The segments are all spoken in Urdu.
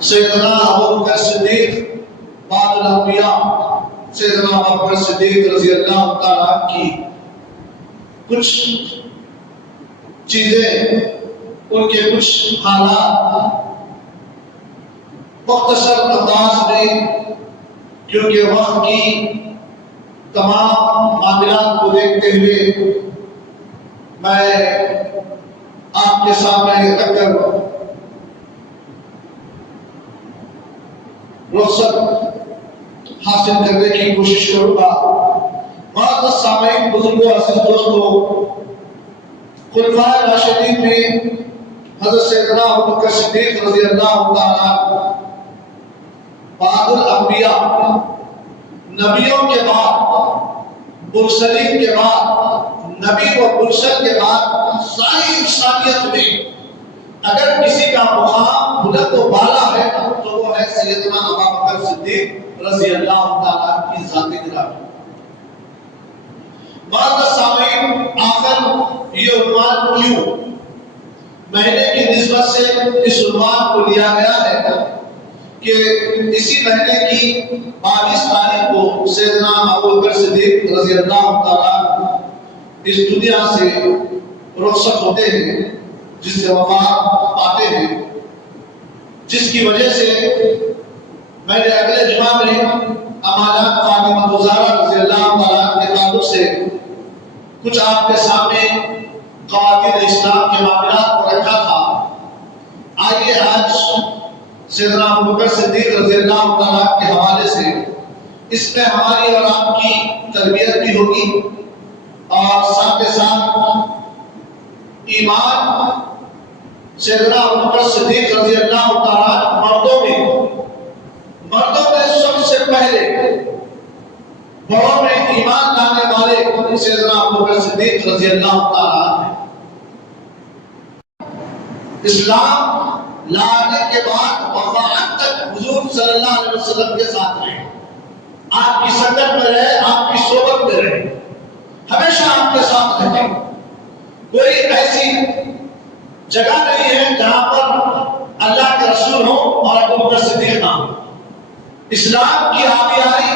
سیدنا ابوبکر صدیق بعد الانبیاء سیدنا ابوبکر صدیق رضی اللہ تعالیٰ کی کچھ چیزیں، ان کے کچھ حالات مختصر انداز میں، کیونکہ وقت کی تمام معاملات کو دیکھتے ہوئے میں آپ کے سامنے رکھ کر رخصت حاصل کرنے کی کوشش کروں گا۔ معزز سامعین، بزرگوں، عزیز دوستوں، خلفائے راشدین میں حضرت سیدنا ابوبکر صدیق رضی اللہ تعالیٰ بعد الانبیاء، نبیوں کے بعد، مرسلین کے بعد، نبی و مرسل کے بعد ساری انسانیت میں اگر کسی کا مقام بلند و بالا ہے تو وہ ہے سیدنا ابوبکر صدیق رضی اللہ تعالیٰ کی ذات گرامی۔ معزز سامعین، آخر یہ عنوان کیوں؟ مہینے کی نسبت سے اس عنوان کو لیا گیا ہے کہ اسی مہینے کی 22 تاریخ کو سیدنا ابوبکر صدیق رضی اللہ تعالیٰ اس دنیا سے رخصت ہوتے ہیں، جس سے وفات پاتے ہیں، جس کی وجہ سے میں نے اگلے جمعہ میں امانات فاطمہ زہرا رضی اللہ تعالیٰ کے تعلق سے کچھ آپ کے سامنے قواعد اسلام کے معاملات کو رکھا تھا۔ آئیے آج سیدنا ابوبکر صدیق رضی اللہ تعالیٰ کے حوالے سے اس میں ہماری اور آپ کی تربیت بھی ہوگی، اور ساتھ ساتھ ایمان سیدنا ابوبکر صدیق رضی اللہ تعالیٰ مردوں میں سب سے پہلے بڑوں میں ایمان لانے والے سیدنا ابوبکر صدیق رضی اللہ تعالیٰ ہیں۔ اسلام لانے کے بعد وفات تک حضور صلی اللہ علیہ وسلم کے ساتھ رہے، آپ کی سنگت میں رہے، آپ کی صحبت میں رہے، ہمیشہ آپ کے ساتھ رہے۔ کوئی ایسی جگہ نہیں ہے جہاں پر اللہ کے رسول ہو اور ابوبکر صدیق نہ ہو۔ اسلام کی آبیاری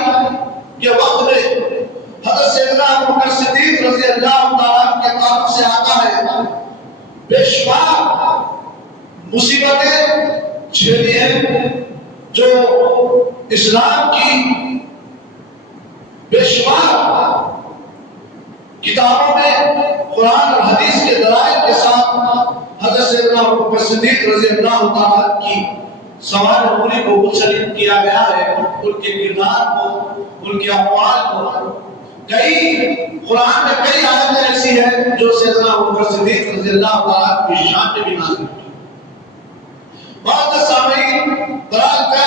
کے وقت میں حضرت سیدنا ابوبکر صدیق رضی اللہ تعالیٰ کے تعلق سے آتا ہے، بے شمار مصیبتیں جھیلی ہیں جو اسلام کی بے شمار کتابوں میں قرآن اور حدیث کے دلائل کے ساتھ حضرت سیدنا ابوبکر صدیق رضی اللہ تعالیٰ کی سوال عمری کو منسلک کیا گیا ہے، ان کے کردار کو، ان کے اقوال کو۔ کئی قرآن میں کئی آیتیں ایسی ہیں جو سیدنا ابوبکر صدیق رضی اللہ تعالیٰ کی شان میں بھی نازل ہوئی۔ معزز سامعین، قرآن کا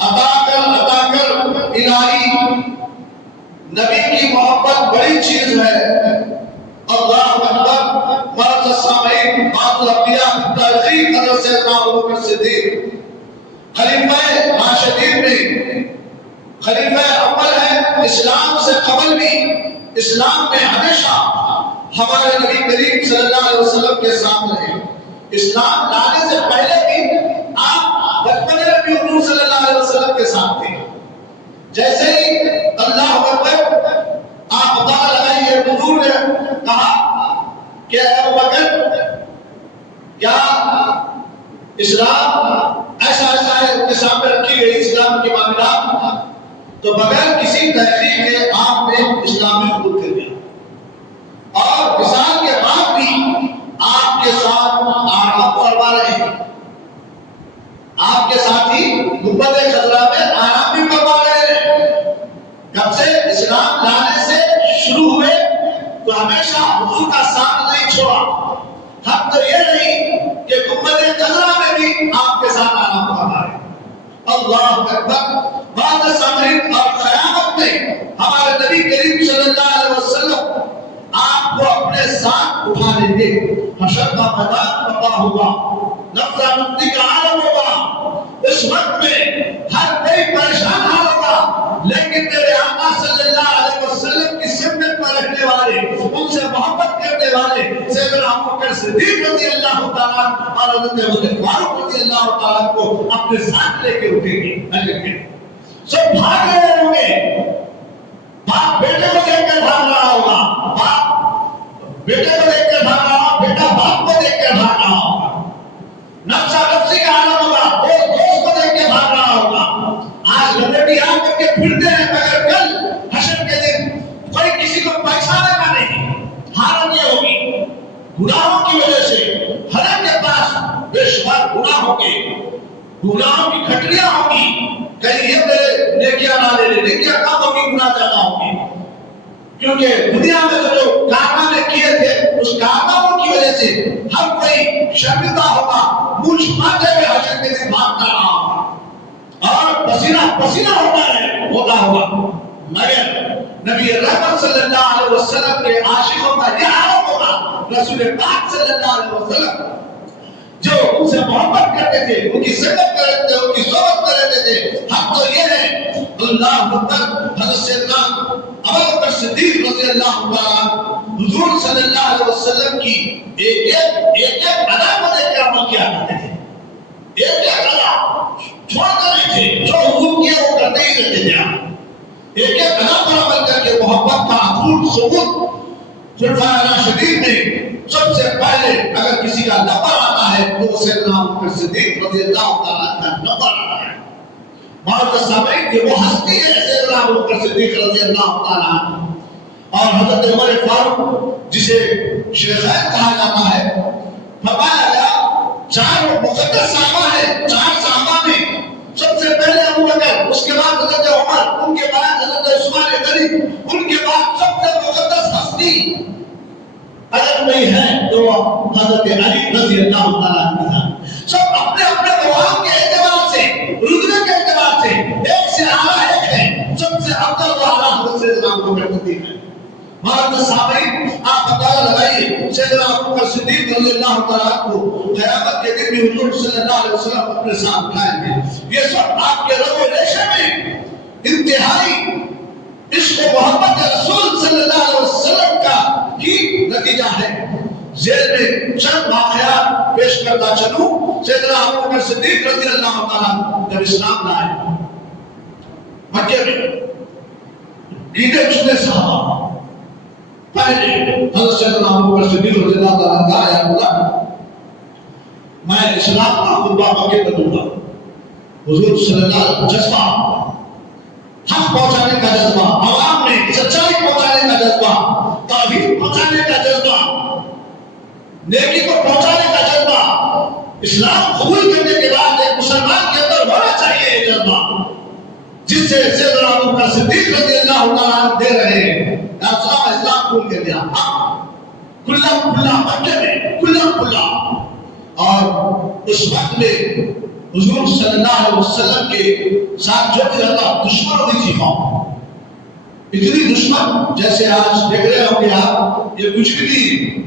عطا کر الہی نبی کی محبت بڑی چیز ہے۔ اللہ اکبر۔ معزز سامعین، بعد الانبیاء تاریخ حضرت سیدنا ابوبکر صدیق خلیفہ راشدین میں خلیفہ اول ہے۔ اسلام سے قبل بھی اسلام میں ہمیشہ ہمارے نبی کریم صلی اللہ علیہ وسلم کے ساتھ رہے۔ اسلام لانے سے پہلے بھی آپ بچپن میں بھی حضور صلی اللہ علیہ وسلم کے ساتھ تھے۔ جیسے ہی اللہ اکبر آپ پتہ لگائیے، حضور نے کہا کہ ابوبکر کیا اسلام ایسا ہے، ان کے سامنے رکھی گئی اسلام کے معاملات، تو بغیر کسی تحقیق کے آپ نے اسلام میں قبول کر لیا، اور مثال کے بعد بھی آپ کے ساتھ آرام فرما رہے ہیں، آپ کے ساتھ ہی گنبد خضرا میں آرام بھی فرما رہے ہیں۔ کب سے اسلام لانے سے شروع ہوئے تو ہمیشہ حضور کا ساتھ نہیں چھوڑا۔ حق تو یہ نہیں کہ گنبد خضرا میں بھی آپ کے ساتھ آرام فرما رہے ہیں۔ اللہ اکبر۔ بعد سامعین، اور قیامت میں ہمارے نبی کریم صلی اللہ علیہ وسلم آپ کو اپنے ساتھ اٹھا لیں گے۔ حشر کا میدان پتا ہوگا، نفرہ نفری کا عالم ہوگا، اس وقت میں ہر کوئی پریشان ہوگا، لیکن میرے آقا صلی اللہ علیہ وسلم کی سنت پر رہنے والے، ان سے محبت کرنے کرنے والے سیدنا ابوبکر صدیق رضی اللہ تعالیٰ اور حضرت عمر فاروق رضی اللہ تعالیٰ کو اپنے ساتھ لے کے اٹھیں گے. سب بھاگ رہے ہوں گے. باپ بیٹے کو دیکھ کر بھاگ رہا ہوگا, باپ بیٹے کو دیکھ کر بھاگ رہا ہوگا, بیٹا باپ کو دیکھ کر بھاگ رہا ہوگا, نفسا نفسی کا عالم ہوگا, دوست کو دیکھ کے بھاگ رہا ہوگا. آج لڑکی آ کر کے پھرتے ہیں, مگر کل حشر کے دن کوئی کسی کو پہچانے گا نہیں. حالت یہ ہوگی گناہوں کی وجہ سے, ہر ایک کے پاس بے شمار گناہوں کی کھٹریاں ہوگی. کہیں یہ میرے نیکیاں نہ لے لے, نیکیاں کم ہوگی, گناہ زیادہ ہوگی. کیونکہ دنیا میں جو کارنامے کیے تھے اس کارناموں کی وجہ سے ہر کوئی شرمندہ ہوگا, منہ چھپاتے ہوئے حشر کے دن بھاگتا رہا ہوگا اور پسینہ پسینہ ہوتا ہوگا. مگر نبی رحمت صلی اللہ علیہ وسلم کے عاشقوں کا یہ حال ہوگا, رسول پاک صلی اللہ علیہ وسلم جو ان سے محبت کرتے تھے, ان کی سنت کرتے تھے, ان کی صحبت کرتے تھے. ہم تو یہ ہے اللہ اکبر, حضرت سیدنا ابوبکر صدیق رضی اللہ تعالیٰ حضور صلی اللہ علیہ وسلم کی ایک ادا کو دیکھ کر عمل کیا کرتے تھے. ایک ادا چھوڑتے نہیں تھے, جو حضور کیا وہ کرتے ہی رہتے تھے. ایک ادا پر عمل کر کے محبت کا اٹوٹ ثبوت خلفائے راشدین میں سب سے پہلے اگر کسی کا نمبر آتا ہے تو سیدنا ابوبکر صدیق رضی اللہ تعالیٰ کا نمبر آتا ہے. معزز سامعین, یہ وہ ہستی ہے سیدنا ابوبکر صدیق رضی اللہ تعالیٰ اور حضرت عمر فاروق جسے شیخین کہا جاتا ہے. فرمایا گیا چار مقدس صحابہ ہیں, چار صحابہ میں سب سے پہلے ابوبکر, اس کے بعد حضرت عمر, ان کے بعد حضرت عثمان غنی, ان کے بعد سب سے مقدس ہستی اگر نہیں ہے تو حضرت علی رضی اللہ تعالیٰ عنہ. سب اپنے اپنے مقام کے اعتبار سے, رتبے کے اعتبار سے ایک سے اعلیٰ ایک ہے, سب سے افضل و اعلیٰ حضرت سیدنا ابوبکر صدیق ہے. معزز سامعین, آپ اندازہ لگائیے سیدنا ابوبکر صدیق رضی اللہ تعالیٰ کو قیامت کے دن بھی حضور صلی اللہ علیہ وسلم اپنے ساتھ اٹھائیں گے. یہ سب آپ کے رگ و ریشے میں انتہائی عشق و محبت رسول صلی اللہ علیہ وسلم کا ہی نتیجہ ہے. ذیل میں چند واقعات پیش کرتا چلوں. سیدنا ابوبکر صدیق رضی اللہ تعالیٰ جب اسلام لائے مکے میں, گینے چنے صحابہ پہلے حضرت سیدنا ابوبکر صدیق رضی اللہ تعالیٰ کا یا اللہ میں اسلام کا خطبہ مکے میں دوں گا. حضور صلی اللہ علیہ وسلم جذبہ, حق پہنچانے کا جذبہ, عوام میں سچائی پہنچانے کا جذبہ, توحید پہنچانے کا جذبہ, نیکی کو پہنچانے کا جذبہ, اسلام قبول کرنے کے بعد ایک مسلمان کے اندر ہونا چاہیے یہ جذبہ, جس سے سیدنا ابوبکر صدیق رضی اللہ تعالیٰ دے رہے ہیں. اسلام قبول کر لیا کھلا کھلا مکے میں, کھلا کھلا. اور اس وقت میں حضور صلی اللہ علیہ وسلم کے ساتھ جو بھی رہتا دشمن ہوئی تھی قوم, اتنی دشمن جیسے آج دیکھ رہے ہوں گے آپ, یہ کچھ بھی نہیں,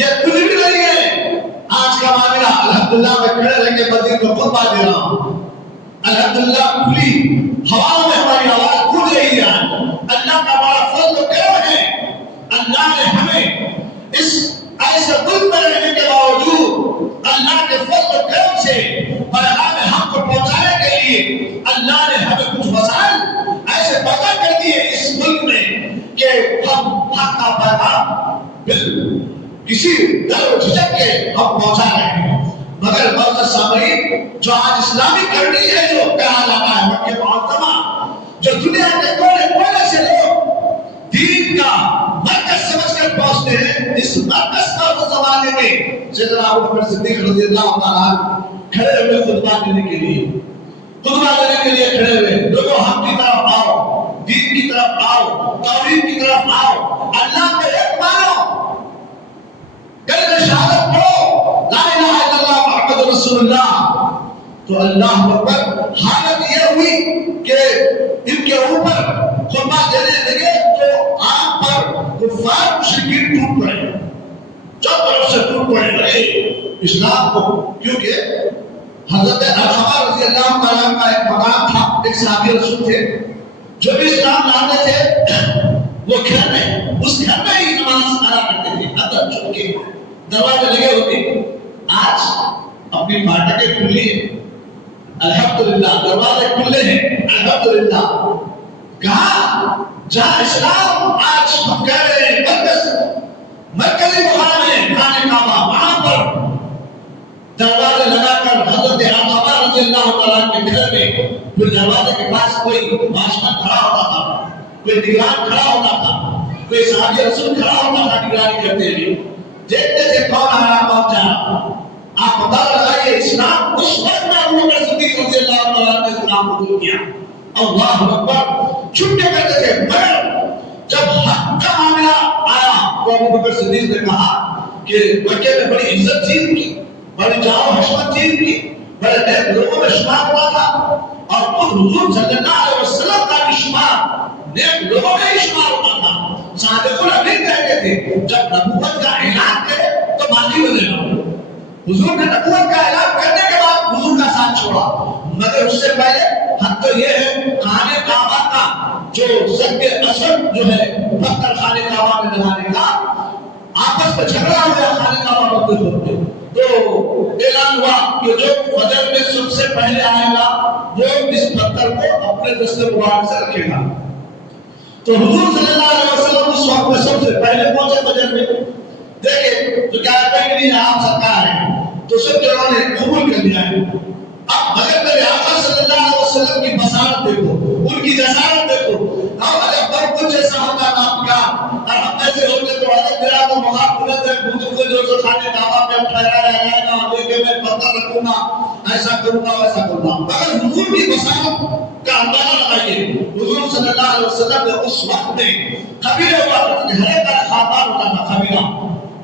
یہ کچھ بھی نہیں ہے. آج کا معاملہ الحمدللہ میں کھڑے رہ کے مسجد میں خطبہ دے رہا ہوں, الحمدللہ کھلی ہوا میں ہماری آواز گونج رہی ہے. اللہ کا بڑا فضل و کرم ہے, اللہ نے ہمیں اس ایسے ملک میں رہنے کے باوجود اللہ کے فضل و کرم سے پیغام حق کو پہنچانے کے لیے اللہ نے ہمیں کچھ وسائل ایسے پیدا کر دیے اس ملک میں کہ ہم حق کا پیغام کسی ڈر و جھجک کے ہم پہنچا رہے ہیں. مگر معزز سامعین, جو آج اسلامی کرنی ہے جو کہا جاتا ہے مکہ معظمہ, جو دنیا کے کونے کونے سے لوگ دین کا مرکز سمجھ کر پہنچتے ہیں, اس مرکز کا وہ زمانے میں سیدنا ابوبکر صدیق رضی اللہ تعالیٰ کھڑے ہوئے خطبہ دینے کے لیے کھڑے ہوئے, لوگوں ہم کی طرف آؤ, دین کی طرف آؤ, توحید کی طرف آؤ, اللہ کو ایک مانو, کلمہ شہادت پڑھو, لا الہ الا اللہ محمد رسول اللہ. تو اللہ اکبر, حالت یہ ہوئی کہ ان کے اوپر خطبہ دینے لگے تو آپ پر کفار مشرکین ٹوٹ پڑے, چار طرف سے ٹوٹ پڑے رہے اسلام کو. کیونکہ حضرت الخبر رضی اللہ تعالیٰ کا ایک مقام تھا, ایک صحابی رسول تھے جو بھی اسلام لاتے تھے وہ گھر میں اس گھر میں ہی نماز ادا کرتے تھے اندر چھپ کے، دروازے لگے ہوتے. آج اپنی فاٹکیں کھلی ہیں الحمدللہ، دروازے کھلے ہیں الحمدللہ. کہاں جہاں اسلام آج ہم کہہ رہے ہیں مرکزی مقام ہے خانہ کعبہ، وہاں پر دروازے لگا کر حضرت عمر رضی اللہ تعالیٰ کے گھر میں پھر دروازے کے پاس کوئی واچمن کھڑا ہوتا تھا، کوئی نگران کھڑا ہوتا تھا، کوئی صحابی رسول کھڑا ہوتا تھا نگرانی کرتے ہوئے. دیکھتے تھے کون آیا کون جا. آپ پتہ لگائیے اسلام اس وقت میں ابو بکر صدیق رضی اللہ تعالیٰ نے اسلام قبول کیا. اللہ اکبر. چھٹے کرتے تھے مگر جب حق کا معاملہ آیا تو ابو بکر صدیق نے کہا کہ مکے میں بڑی عزت جیت کی، بڑی جاؤ حشمت جیت کی، بڑے نیک لوگوں میں شمار ہوا تھا، اور خود حضور صلی اللہ علیہ وسلم کا بھی شمار نیک لوگوں میں ہی شمار ہوتا تھا. صادق الامین کہتے تھے جب نبوت کا اعلان کرے تو باقی بنے گا. حضور نے نبوت کا اعلان کرنے کے بعد حضور کا ساتھ چھوڑا، مگر اس سے پہلے حد تو یہ ہے خانہ کعبہ کا جو سنگ اصل جو ہے پتھر خانہ کعبہ میں لگانے کا، آپس میں جھگڑا ہوا خانہ کعبہ میں ہوتے تو اعلان ہوا کہ جو فجر میں سب سے پہلے آئے گا وہ اس پتھر کو اپنے دست مبارک سے رکھے گا. تو حضور صلی اللہ علیہ وسلم اس وقت میں سب سے پہلے پہنچے فجر میں. دیکھیں جو کیا ہے کہ یہ عام سرکار ہے تو سب جنوں نے قبول کر لیا ہے. اب اگر میرے آقا صلی اللہ علیہ وسلم کی بصارت دیکھو، ان کی جسارت دیکھو، اگر بر کچھ ایسا ہوتا نام کا اور ہم ایسے ہوتے تو حضرت میرا تو مغاب بلند ہے بھوت کو جو سو خانے کعبہ پہ ٹھہرا رہے گا دیکھے میں پتہ رکھوں گا ایسا کروں گا ویسا کروں گا. مگر حضور کی بصارت کا اندازہ لگائیے. حضور صلی اللہ علیہ وسلم نے اس وقت میں قبیلے ہوا کرتے ہر ایک کا خاندان ہوتا تھا. قبیلہ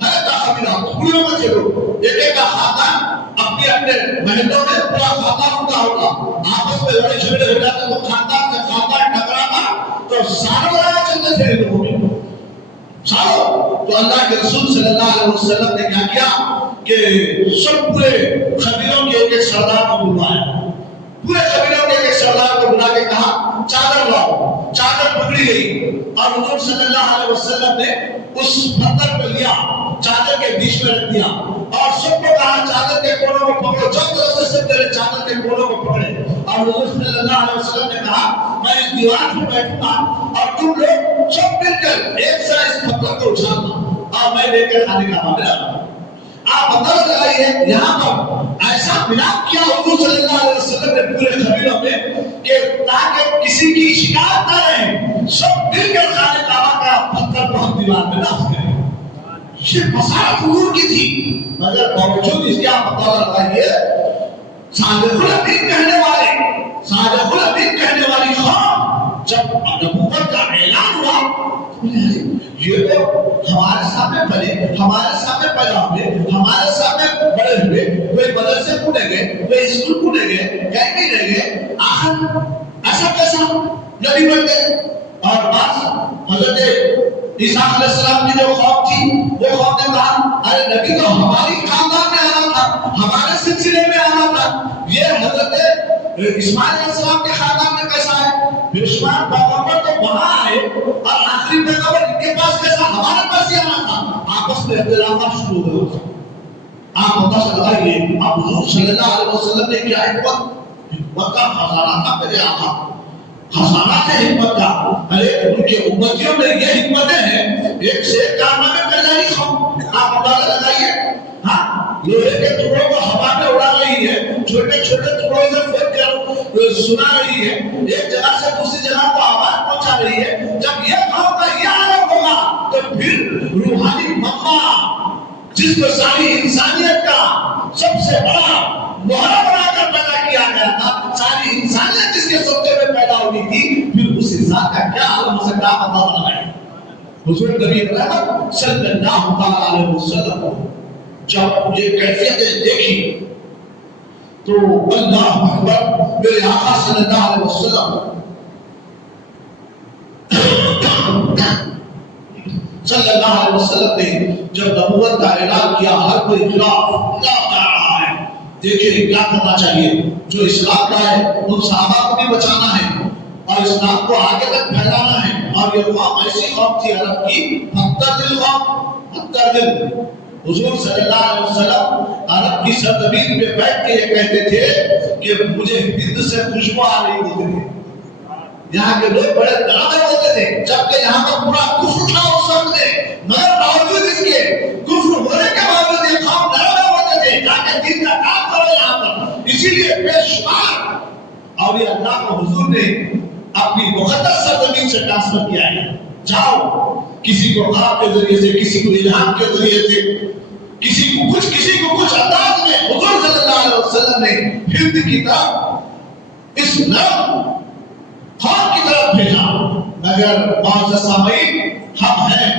ہر ایک کا قبیلہ پوریوں میں چلو ایک ایک کا خاندان اپنے اپنے محلوں میں پورا خاندان ہوتا ہوگا. آپس میں لڑائی جھگڑے ہو جاتے تو خاندان سے خاندان ٹکرانا تو سارے لڑائی چلتے تھے لوگوں میں ساروں. تو اللہ کے رسول صلی اللہ علیہ وسلم نے کیا کیا کہ سب پورے قبیلوں کے ایک سردار کو بلوایا. پورے قبیلوں کے ایک سردار کو بلا کے کہا چادر لاؤ. چادر پکڑی گئی اور حضور صلی اللہ علیہ وسلم نے اس پتھر کو لیا، چادر کے بیچ میں رکھ دیا اور سب کو کہا چادر کے کونوں کو پکڑو. جب طرف سے سب تیرے چادر کے کونوں کو پکڑے اور حضور صلی اللہ علیہ وسلم نے کہا میں اس دیوار پر بیٹھوں گا اور تم لوگ سب مل کر ایک ساتھ اس پتھر کو اٹھانا اور میں لے کر خانے کا معاملہ. آپ پتہ لگائیے یہاں پر ایسا ملاپ کیا حضور صلی اللہ علیہ وسلم نے پورے قبیلوں میں کہ تاکہ کسی کی شکایت نہ رہے سب مل کر خانے کعبہ کا پتھر کو ہم دیوار میں نصب کریں. یہ بصارت حضور کی تھی. مگر باوجود اس کے آپ پتہ لگائیے صادق الامین کہنے والی قوم جب نبوت کا اعلان ہوا یہ تو ہمارے سامنے پلے، ہمارے سامنے پیدا ہوئے، ہمارے سامنے بڑے ہوئے، کوئی مدرسے پڑھے گئے، کوئی اسکول پڑھے گئے، کہیں بھی رہ گئے، آخر ایسا کیسا نبی بن گئے. اور بعض حضرت عیسیٰ علیہ السلام کی جو خواب تھی وہ خواب نے کہا ارے نبی تو ہماری خاندان میں آنا تھا، ہمارے سلسلے میں آنا تھا، یہ حضرت اسماعیل علیہ السلام کے خاندان میں کیسا ہے؟ اسماعیل پیغمبر تو وہاں آئے اور آخری پیغمبر ان کے پاس کیسا ہمارے پاس ہی آنا تھا. آپس میں اختلافات شروع ہوئے. آپ پتہ لگائیے اب حضور صلی اللہ علیہ وسلم نے کیا حکمت کا خزانہ تھا میرے آقا، خزانہ تھا حکمت کا. ارے ان کے امتیوں میں یہ حکمتیں ہیں ایک سے ایک کارنامے کر جائے گی. آپ اندازہ لگائیے ہاں لوہے کے ٹکڑوں کو ہوا میں اڑا رہی ہے، چھوٹے چھوٹے ٹکڑوں سے پھینک کر سنا رہی ہے، ایک جگہ سے دوسری جگہ کو آواز پہنچا رہی ہے. جب یہ قوم کا یہ عالم ہوگا تو پھر روحانی مما جس کو ساری انسانیت کا سب سے بڑا محرم بنا کر پیدا کیا گیا تھا، ساری انسانیت جس کے صدقے میں پیدا ہوئی تھی، پھر اس انسان کا کیا عالم ہو سکتا ہے پتہ لگائے. حضور نبی رحمت صلی اللہ علیہ وسلم جب یہ کیفیتیں دیکھی تو اللہ اکبر میرے آقا صلی اللہ علیہ وسلم صلی اللہ علیہ وسلم نے جب نبوت کا اعلان کیا ہر کوئی خلاف کر رہا ہے. دیکھیں کیا کرنا چاہیے جو اسلام کا ہے ان صحابہ کو بھی بچانا ہے اور اسلام کو آگے تک پھیلانا ہے. اور یہ قوم ایسی قوم تھی عرب کی پتھر دل قوم، پتھر دل. حضور صلی اللہ علیہ وسلم عرب کی سرزمین پہ بیٹھ کے یہ کہتے تھے کہ مجھے ہند سے خوشبو آ رہی ہوتی تھی. یہاں کے لوگ بڑے ڈراوے ہوتے تھے، جبکہ یہاں کا پورا کفر تھا اس وقت میں، مگر باوجود اس کے کفر ہونے کے باوجود یہ قوم ڈراوے ہوتے تھے تاکہ دین کا کام کرو یہاں پر. اسی لیے بے شمار اولیاء اللہ کو حضور نے اپنی مقدس سرزمین سے ٹرانسفر کیا ہے. جاؤ، کسی کو خواب کے ذریعے سے، کسی کو الہام کے ذریعے سے، کسی کو کچھ انداز میں حضور صلی اللہ علیہ وسلم نے ہند کی طرف اس نرم قوم کی طرف بھیجا. مگر معزز سامعین، ہم ہیں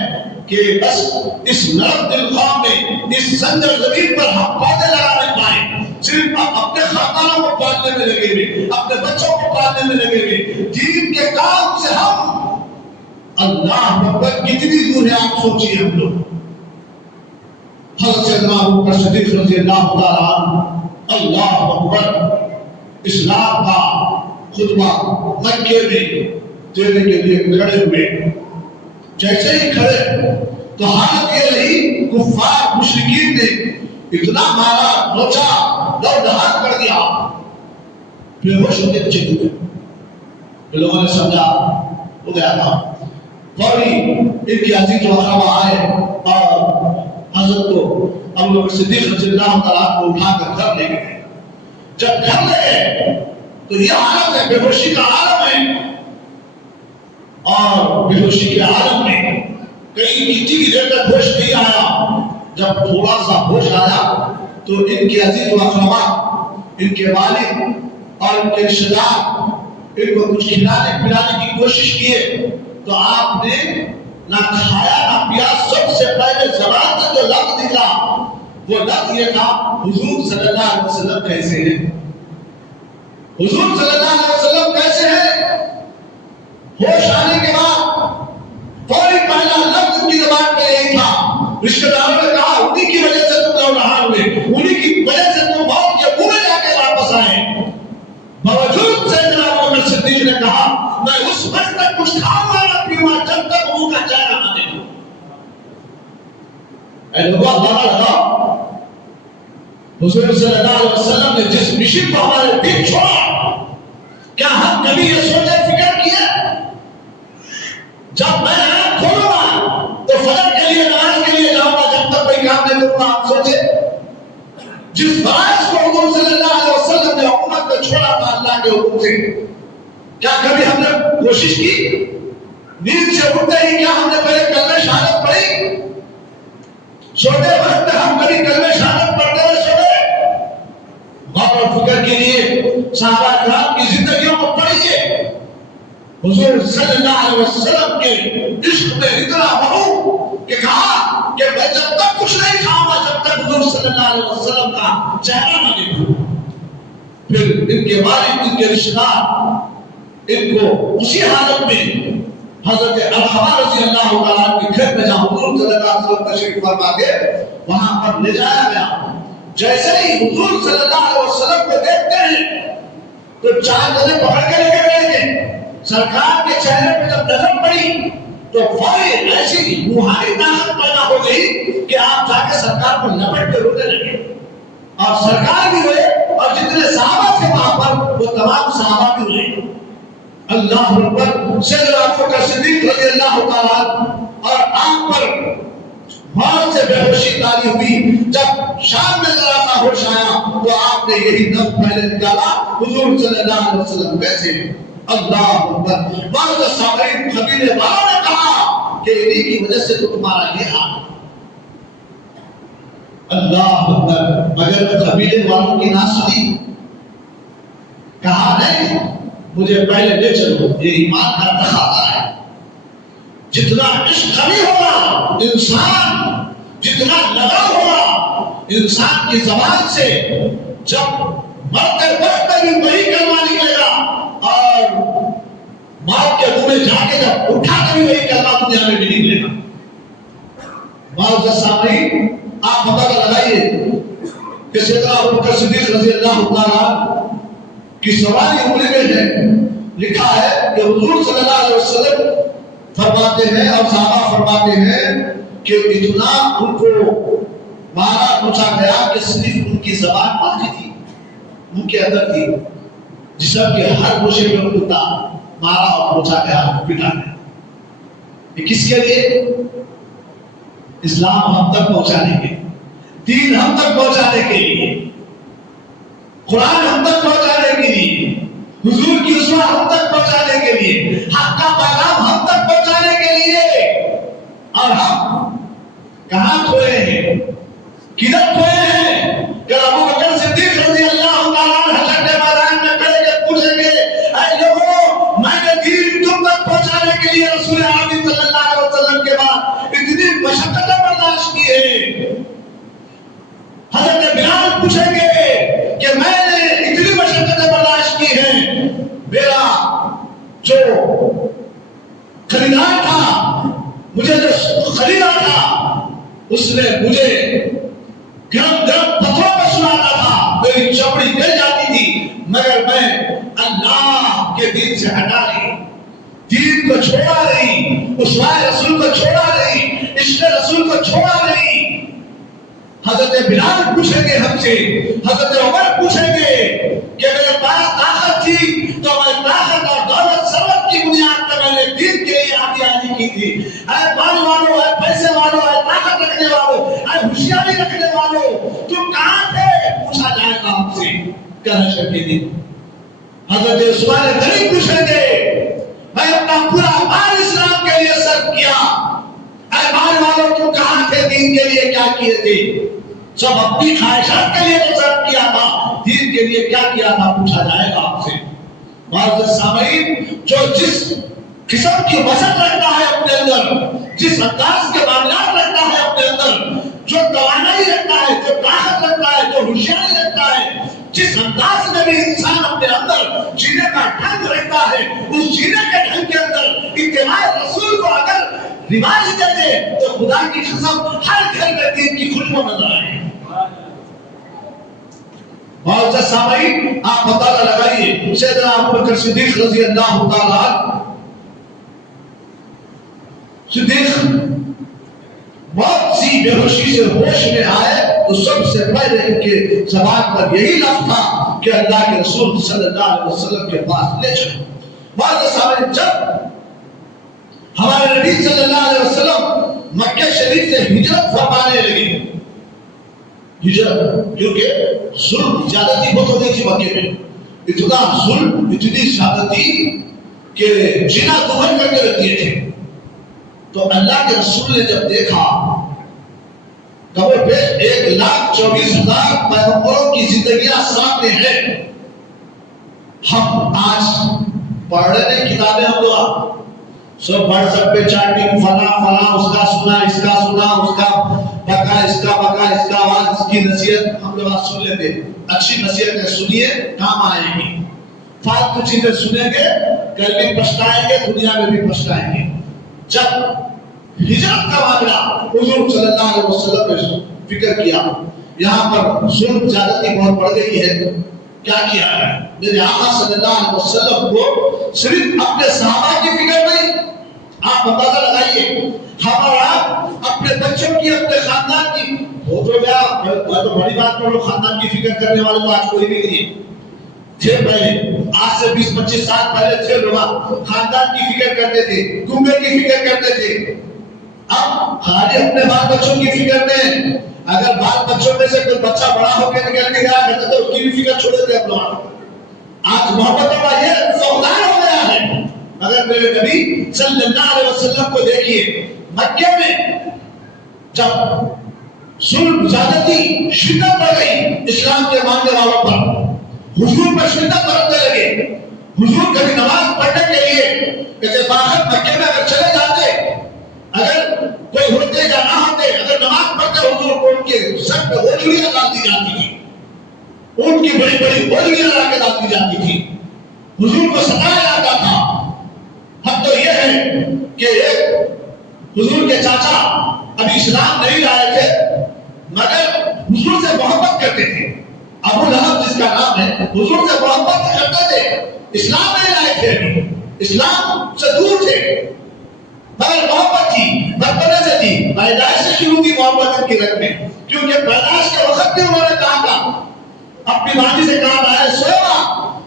کہ بس اس نرم دل قوم میں، اس سنجر زمین پر ہم پودے لگا نہیں پائے. صرف اپنے خاندانوں کو پالنے میں لگے ہوئے، اپنے بچوں کو پالنے میں لگے ہوئے. دین کے کام سے ہم اللہ اکبر کتنی دور ہے آپ سوچیے. ہم لوگ حضرت سیدنا ابوبکر صدیق رضی اللہ تعالیٰ عنہ اللہ اکبر اسلام کا خطبہ مکے میں دینے کے لیے کھڑے ہوئے. جیسے ہی کھڑے تو حالت یہ رہی، کفار مشرکین نے اتنا مارا، نوچا، لو ڈہار کر دیا، پھر ہوش ہو کے نیچے گر گئے. لوگوں نے سمجھا ہو گیا تھا. فوری ان کی عزیز و اقربا آئے اور حضرت کو ابوبکر صدیق رضی اللہ تعالیٰ کو اٹھا کر گھر لے گئے. جب گھر لے گئے تو یہ حالت ہے، بے ہوشی کا عالم ہے. اور بے ہوشی کے عالم میں کئی گھنٹے کی دیر تک ہوش نہیں آیا. جب تھوڑا سا ہوش آیا تو ان کے عزیز و اقربا، ان کے والد اور ان کے رشتہ دار ان کو کچھ کھلانے پلانے کی کوشش کیے تو آپ نے نہ کھایا نہ پیا. سب سے پہلے زبان سے جو لفظ نکلا وہ لفظ یہ تھا، حضور صلی اللہ علیہ وسلم کیسے ہیں؟ حضور صلی اللہ علیہ وسلم کیسے ہیں؟ ہوش آنے کے بعد فوری پہلا لفظ ان کی زبان پہ یہی تھا. رشتہ داروں نے کہا انہی کی وجہ سے تم لو رہا ہوئے، انہی کی وجہ سے تم موت کے منہ میں جا کے واپس آئے. باوجود سیدنا ابوبکر صدیق نے کہا میں اس وقت تک کچھ کھاؤں گا نہ پیوں گا جب تک منہ کا چہرہ نہ دیکھوں. اے لوگوں اندازہ لگاؤ، حضور صلی اللہ علیہ وسلم نے جس مشن کو ہمارے دین چھوڑا، کیا ہم کبھی یہ سوچے فکر کیا جب میں آنکھ کھولوں گا تو فجر کے لیے نماز کے لیے جاؤں گا جب تک کوئی کام نہیں کروں گا؟ آپ سوچے جس فرائض کو حضور صلی اللہ علیہ وسلم نے امت کو چھوڑا تھا اللہ کے حکم سے، کیا کبھی ہم نے کوشش کی؟ نیند سے اٹھتے ہی کیا ہم نے پہلے کلمہ شہادت پڑھی؟ سوتے وقت ہم کبھی کلمہ شہادت پڑھتے ہوئے سوتے؟ غور و فکر کے لیے صحابہ کرام کی زندگیوں کو پڑھیے. حضور صلی اللہ علیہ وسلم کے عشق میں اتنا بہو کہ کہا کہ میں جب تک کچھ نہیں کھاؤں گا جب تک حضور صلی اللہ علیہ وسلم کا چہرہ نہ دیکھوں. پھر ان کے والد، ان کے رشتہ دار ان کو اسی حالت میں حضرت الحوار رضی اللہ تعالیٰ کے گھر میں جہاں حضور صلی اللہ علیہ وسلم تشریف فرما کے وہاں پر لے جایا گیا. جیسے ہی حضور صلی اللہ علیہ وسلم کو دیکھتے ہیں تو چار جنے پکڑ کے لے کے گئے تھے. سرکار کے چہرے پہ جب نظر پڑی تو فوری ایسی روحانی طاقت پیدا ہو گئی کہ آپ جا کے سرکار کو لپٹ کے رونے لگے. اور سرکار بھی ہوئے اور جتنے صحابہ تھے وہاں پر وہ تمام صحابہ بھی ہوئے. اللہ اکبر. سیدنا ابوبکر صدیق رضی اللہ تعالیٰ اور آپ پر موت سے بے ہوشی تاری ہوئی. جب شام میں ذرا سا ہوش آیا تو آپ نے یہی لفظ پہلے نکالا، حضور صلی اللہ علیہ وسلم ویسے. اللہ اکبر. بعض صحابہ قبیلے والوں نے کہا کہ انہی کی وجہ سے تو تمہارا یہ حال. اللہ اکبر. مگر قبیلے والوں کی نہ سنی، کہا نہیں مجھے پہلے لے چلو، یہ ایمان کا تقاضا ہے. جتنا عشق قوی ہوگا انسان، جتنا لگا ہوگا انسان کی زبان سے، جب مرتے وقت بھی وہی کلمہ نکلے گا اور موت کے منہ میں جا کے جب اٹھا کے بھی وہی کلمہ دنیا میں بھی نکلے گا. معزز سامعین، آپ پتہ لگائیے کہ سیدنا ابوبکر صدیق رضی اللہ تعالیٰ کی سواری عمر میں ہے لکھا ہے کہ حضور صلی اللہ علیہ وسلم فرماتے ہیں اور صحابہ فرماتے ہیں کہ اتنا ان کو مارا پوچھا گیا کہ صرف ان کی زبان باقی تھی، منہ کے اندر تھی، جسم کے ہر گوشے میں ان کو مارا اور پوچھا گیا، پٹا گیا۔ یہ کس کے لیے؟ اسلام ہم تک پہنچانے کے، دین ہم تک پہنچانے کے لیے، قرآن ہم تک پہنچانے کے لیے، حضور کی اسوہ ہم تک پہنچانے کے لیے، حق کا پیغام ہم تک پہنچانے کے لیے۔ اور ہم کہاں کھوئے ہیں، کدھر کھوئے ہیں؟ کہ ابو بکر صدیق رضی اللہ تعالیٰ عنہ حشر کے میدان میں کھڑے کے پوچھیں گے، اے لوگوں، میں نے دین تم تک پہنچانے کے لیے رسول عالم صلی اللہ علیہ وسلم کے بعد اتنی مشقتیں برداشت کی ہے۔ حضرت بلال پوچھیں گے کہ میں نے اتنی مشقتیں برداشت کی ہیں، میرا جو خریدار تھا، مجھے جو خریدا تھا، اس نے مجھے گرم گرم پتھروں پر سلاتا تھا، میری چمڑی گل جاتی تھی، مگر میں اللہ کے دین سے ہٹا نہیں، دین کو چھوڑا نہیں، اسوہ رسول کو چھوڑا نہیں، عشق رسول کو چھوڑا نہیں۔ حضرت بلال پوچھیں گے ہم سے، حضرت عمر پوچھیں گے کہ میرے پاس طاقت تھی تو میں طاقت اور دولت ثروت کی بنیاد پر میں نے دین کے لیے آگے کی تھی۔ اے مال والوں، اے پیسے والوں، اے طاقت رکھنے والوں، اے ہوشیاری رکھنے والوں، تم کہاں تھے؟ پوچھا جائے گا ہم سے حشر کے دن۔ حضرت عثمان غنی پوچھیں گے، میں اپنا پورا مال اسلام کے لیے صرف کیا، اے مال والوں تم کہاں تھے؟ دین کے لیے کیا کیے تھے؟ سب اپنی خواہشات کے لیے تو صرف کیا تھا، دین کے لیے کیا کیا تھا؟ پوچھا جائے گا آپ سے۔ معزز سامعین، جو جس قسم کی وسعت رکھتا ہے اپنے اندر، جس انداز کے معاملات رکھتا ہے اپنے اندر، جو توانائی رکھتا ہے، جو طاقت رکھتا ہے، جو ہوشیاری رکھتا ہے، جس انداز میں بھی انسان اپنے اندر جینے کا ڈھنگ رکھتا ہے، اس جینے کے ڈھنگ کے اندر اتباع رسول کو اگر رواج دے دے تو خدا کی قسم ہر گھر میں دین کی خوشبو نظر آئے۔ معزز سامعین، آپ اندازہ لگائیے، سیدنا ابوبکر صدیق رضی اللہ تعالیٰ صدیق بہت سی بے ہوشی سے ہوش میں آئے تو سب سے پہلے ان کے زبان پر یہی لفظ تھا کہ اللہ کے رسول صلی اللہ علیہ وسلم کے پاس لے چلو۔ معزز سامعین، جب ہمارے نبی صلی اللہ علیہ وسلم مکہ شریف سے ہجرت فرمانے لگے، ہجرت کیونکہ ظلم زیادتی بہت ہو گئی تھی مکے میں، اتنا ظلم، اتنی زیادتی کہ جنا دبن کر کے رکھ دیے تھے۔ تو اللہ کے رسول نے جب دیکھا کبھی پہ 1,24,000 پیغمبروں کی زندگیاں سامنے ہیں، ہم آج پڑھ رہے ہیں کتابیں، ہم لوگ سب WhatsApp پہ چیٹنگ، فلاں فلاں، اس کا سنا، اس کا سنا، اس کا بکا، اس کا بکا، اس کا آواز، اس کی نصیحت ہم لوگ آج سن لیتے۔ اچھی نصیحتیں سنیے، کام آئیں گی۔ فالتو چیزیں سنیں گے، کل بھی پچھتائیں گے، دنیا میں بھی پچھتائیں گے۔ جب ہجرت کا معاملہ حضور صلی اللہ علیہ وسلم نے فکر کیا، یہاں پر ظلم زیادتی بہت بڑھ گئی ہے، کیا کیا ہے؟ میرے آقا صلی اللہ علیہ وسلم کو صرف اپنے صحابہ کی فکر نہیں، آپ اندازہ لگائیے، ہمارا اپنے بچوں کی، اپنے خاندان کی، ہو تو گیا، میں تو بڑی بات کر لوں، خاندان کی فکر کرنے والے تو آج کوئی بھی نہیں تھے۔ پہلے آج سے 20-25 سال پہلے تھے لوگ خاندان کی فکر کرتے تھے، کنبے کی فکر کرتے تھے۔ اب خالی اپنے بال بچوں کی فکر میں، اگر بال بچوں میں سے کوئی بچہ بڑا ہو کے نکل کے گیا کرتے تو اس کی بھی فکر چھوڑے تھے اپنا۔ آج محبتوں کا یہ فقدان ہو گیا ہے۔ مگر میرے نبی صلی اللہ علیہ وسلم کو دیکھیے، مکے میں جب ظلم زیادتی شدت بڑھ گئی اسلام کے ماننے والوں پر، حضور پر شدت برتنے لگے، حضور کبھی نماز پڑھنے کے لیے اتفاقاً مکے میں اگر چلے جاتے، اگر کوئی ہوتے یا نہ ہوتے، اگر نماز پڑھتے حضور کو ان کے سر پہ اوجھڑیاں ڈال دی جاتی تھی، ان کی بڑی بڑی اوجھڑیاں لا کے ڈال دی جاتی تھی، حضور کو ستایا جاتا تھا۔ حد تو یہ ہے کہ ایک حضور کے چاچا ابھی اسلام نہیں لائے تھے مگر حضور سے محبت کرتے تھے، ابو لہب جس کا نام ہے، حضور سے محبت کرتے تھے، اسلام نہیں لائے تھے، اسلام سے دور تھے، مگر محبت تھی، بچپنے سے تھی، پیدائش سے شروع کی محبت ان کی رگ میں، کیونکہ پیدائش کے وقت بھی انہوں نے کہا تھا، اپنی والدی سے کہا تھا، اے سویبا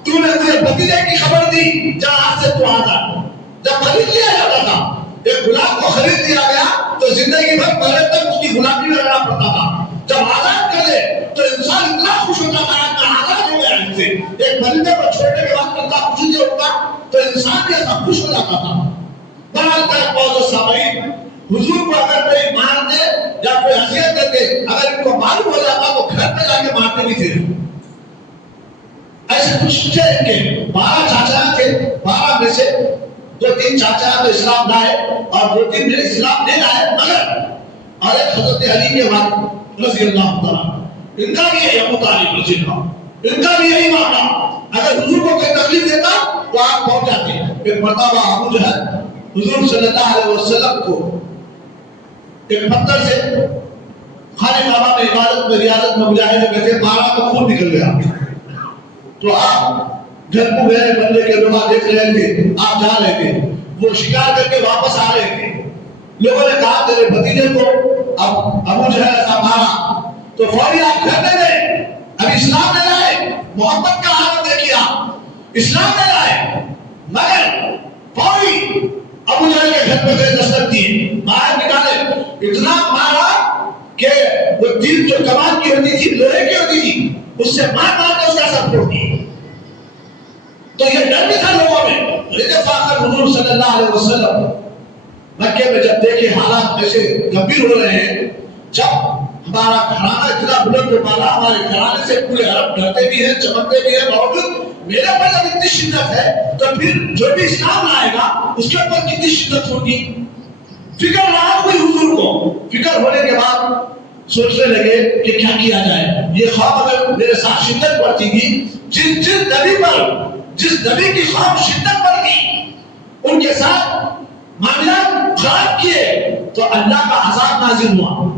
تو نے مجھے بھتیجے کی خبر دی، جا آج سے تو آزاد۔ جب خرید لیا جاتا تھا، ایک غلام کو خرید لیا گیا تو زندگی بھر پہلے تک اس کی غلامی میں رہنا پڑتا تھا، جب آزاد کر دے تو انسان اتنا خوش ہوتا تھا کہ آزاد ہو گیا ان سے۔ ایک پرندے کو چھوڑنے کے بعد اتنا خوشی نہیں ہوتا تو انسان بھی ایسا خوش ہو جاتا تھا۔ بہرحال کا بہت سامعین، حضور کو اگر کوئی مار دے یا کوئی اذیت کر دے، اگر ان کو معلوم ہو جاتا تو گھر پہ جا کے مارتے بھی تھے۔ ایسے کچھ تھے کہ 12 چاچا تھے، 12 میں سے 2-3 چاچا تو اسلام لائے اور 2-3 میں اسلام نہیں لائے، مگر اور ایک حضرت علی کے بعد رضی اللہ تعالیٰ، ان کا بھی یہی ابو طالب رضی اللہ، ان کا بھی یہی معاملہ، اگر حضور کو کوئی تکلیف دیتا تو آپ پہنچ جاتے۔ ایک مرتبہ ابو جہل حضور صلی اللہ علیہ وسلم کو ایک پتھر سے خانہ کعبہ میں عبادت میں ریاضت میں مجاہدے میں تھے، مارا تو خون نکل گیا، تو آپ گھر کو گئے بندے کے لوگ دیکھ رہے تھے، آپ جا رہے تھے، وہ شکار کر کے واپس آ رہے تھے، لوگوں نے کہا تیرے بھتیجے کو اب ابو جہل ایسا مارا، تو فوری آپ گھر میں گئے، اب اسلام لے لائے، محبت کا حالت دیکھیے آپ، اسلام لے لائے، مگر فوری ابو جہل کے گھر پہ گئے، دستک دیے، باہر نکالے، اتنا مارا کہ وہ تیر جو کمان کی ہوتی تھی، لوہے کی ہوتی تھی، اس سے مار کے اس کا سر پھوڑ دیا۔ تو یہ ڈر بھی تھا لوگوں میں۔ اتفاقاً حضور صلی اللہ علیہ وسلم مکے میں جب دیکھے حالات ایسے گمبھیر ہو رہے ہیں، جب ہمارا گھرانہ اتنا بلند و بالا، ہمارے گھرانے سے پورے عرب ڈرتے بھی ہیں، چمکتے بھی ہیں، باوجود میرے پر جب اتنی شدت ہے تو پھر جو بھی اسلام آئے گا اس کے اوپر کتنی شدت ہوگی۔ فکر رہا ہوئی حضور کو، فکر ہونے کے بعد سوچنے لگے کہ کیا کیا جائے۔ یہ خواب اگر میرے ساتھ شدت بڑھتی تھی، جس نبی کی خواب شدت بڑھ گئی، ان کے ساتھ معاملات خراب کیے تو اللہ کا عذاب نازل ہوا۔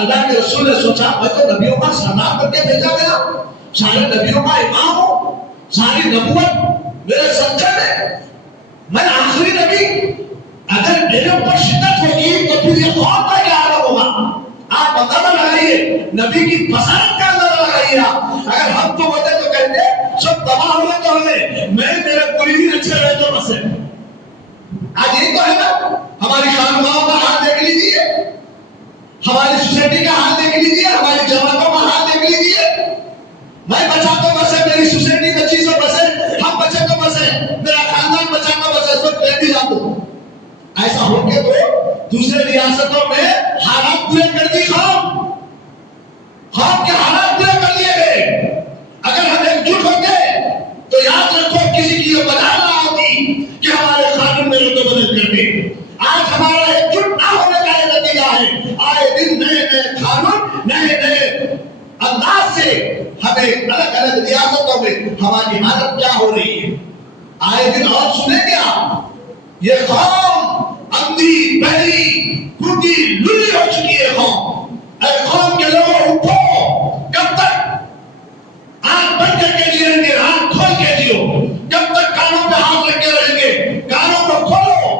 اللہ کے رسول نے سوچا میں تو نبیوں کا سردار کر کے بھیجا گیا، سارے نبیوں کا امام ہوں، ساری نبوت میرے سر ہے، میں آخری نبی، اگر میرے اوپر شدت ہوگی تو پھر یہ خواب کا کیا عالم ہوگا۔ آپ اندازہ لگائیے، نبی کی بصارت کا اندازہ لگائیے۔ اگر ہم تو ہوتے تو کہتے سب تباہ ہوئے تو ہوئے، میں میرے قریبی اچھے رہے تو بس ہے۔ آج یہی تو ہے نا، ہماری خانقاہوں کا حال دیکھ لیجیے، ہماری سوسائٹی کا حال دیکھ لیجیے، ہماری جماعتوں کا حال دیکھ لیجیے۔ میں بچا تو بسے، میری سوسائٹی بچی تو بسے، ہم بچے تو بسے، میرا خاندان بچا تو بسے، سب کہہ بھی جاتا۔ ایسا ہو کے تو دوسرے ریاستوں میں حالات پورے کر دی، خواب کے حالات پورے کر دیے گئے۔ اگر ہم ایک جٹ ہوتے تو یاد رکھو کسی کی یہ بجا نہ ہوتی کہ ہمارے قانون میں رد و بدل کر دے۔ آج ہمارا ایک جٹ نہ ہونے کا یہ نتیجہ ہے، آئے دن نئے نئے قانون، نئے نئے انداز سے ہمیں الگ الگ ریاستوں میں ہماری حالت کیا ہو رہی ہے۔ آئے دن اور سنیں گے آپ، یہ قوم اندھی بہری کھوٹی للی ہو چکی ہے قوم۔ اے قوم کے لوگوں اٹھو، کب تک آنکھ بند کر کے جیئیں گے، آنکھ کھول کے جیو، کب تک کانوں پہ ہاتھ رکھ کے رہیں گے؟ کانوں کو کھولو،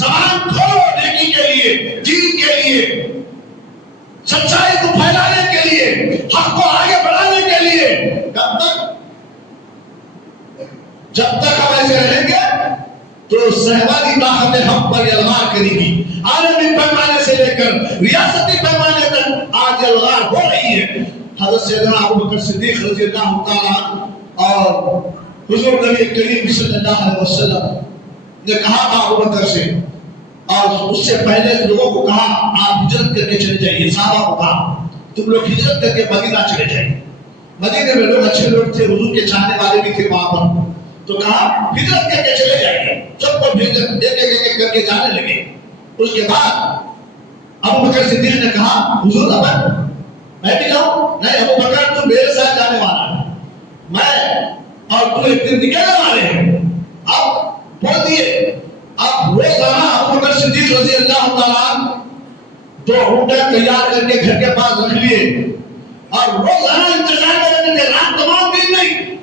زبان کھولو نیکی کے لیے، دین کے لیے، سچائی کو پھیلانے کے لیے، حق کو آگے بڑھانے کے لیے۔ کب تک؟ جب تک ہم ایسے رہیں گے تو سہوالی طاقتیں ہم پر یلغار کرے گی۔ عالمی پیمانے سے لے کر ریاستی پیمانے تک آج یلغار ہو رہی ہے۔ حضرت سیدنا ابو بکر صدیق رضی اللہ تعالیٰ اور حضور نبی کریم صلی اللہ علیہ وسلم نے کہا تھا ابو بکر سے، اور اس سے پہلے لوگوں کو کہا آپ ہجرت کر کے چلے جائیے، صحابہ کو کہا تم لوگ ہجرت کر کے مدینہ چلے جائیے۔ مدینے میں لوگ اچھے لوگ تھے، حضور کے چاہنے والے بھی تھے وہاں پر، تو کہا ہجرت کر کے چلے جائیے، سب کو ہجرت ایک کر کے جانے لگے۔ اس کے بعد ابو بکر صدیق نے کہا حضور اب میں بھی جاؤں؟ نہیں ابو بکر تو میرے ساتھ جانے والا ہے، میں اور تو ایک دن نکلنے والے ہیں۔ اب بول دیے، اب روزانہ ابو بکر صدیق رضی اللہ تعالیٰ 2 اونٹیں تیار کر کے گھر کے پاس رکھ لیے اور روزانہ انتظار کرنے کے رات تمام دن نہیں،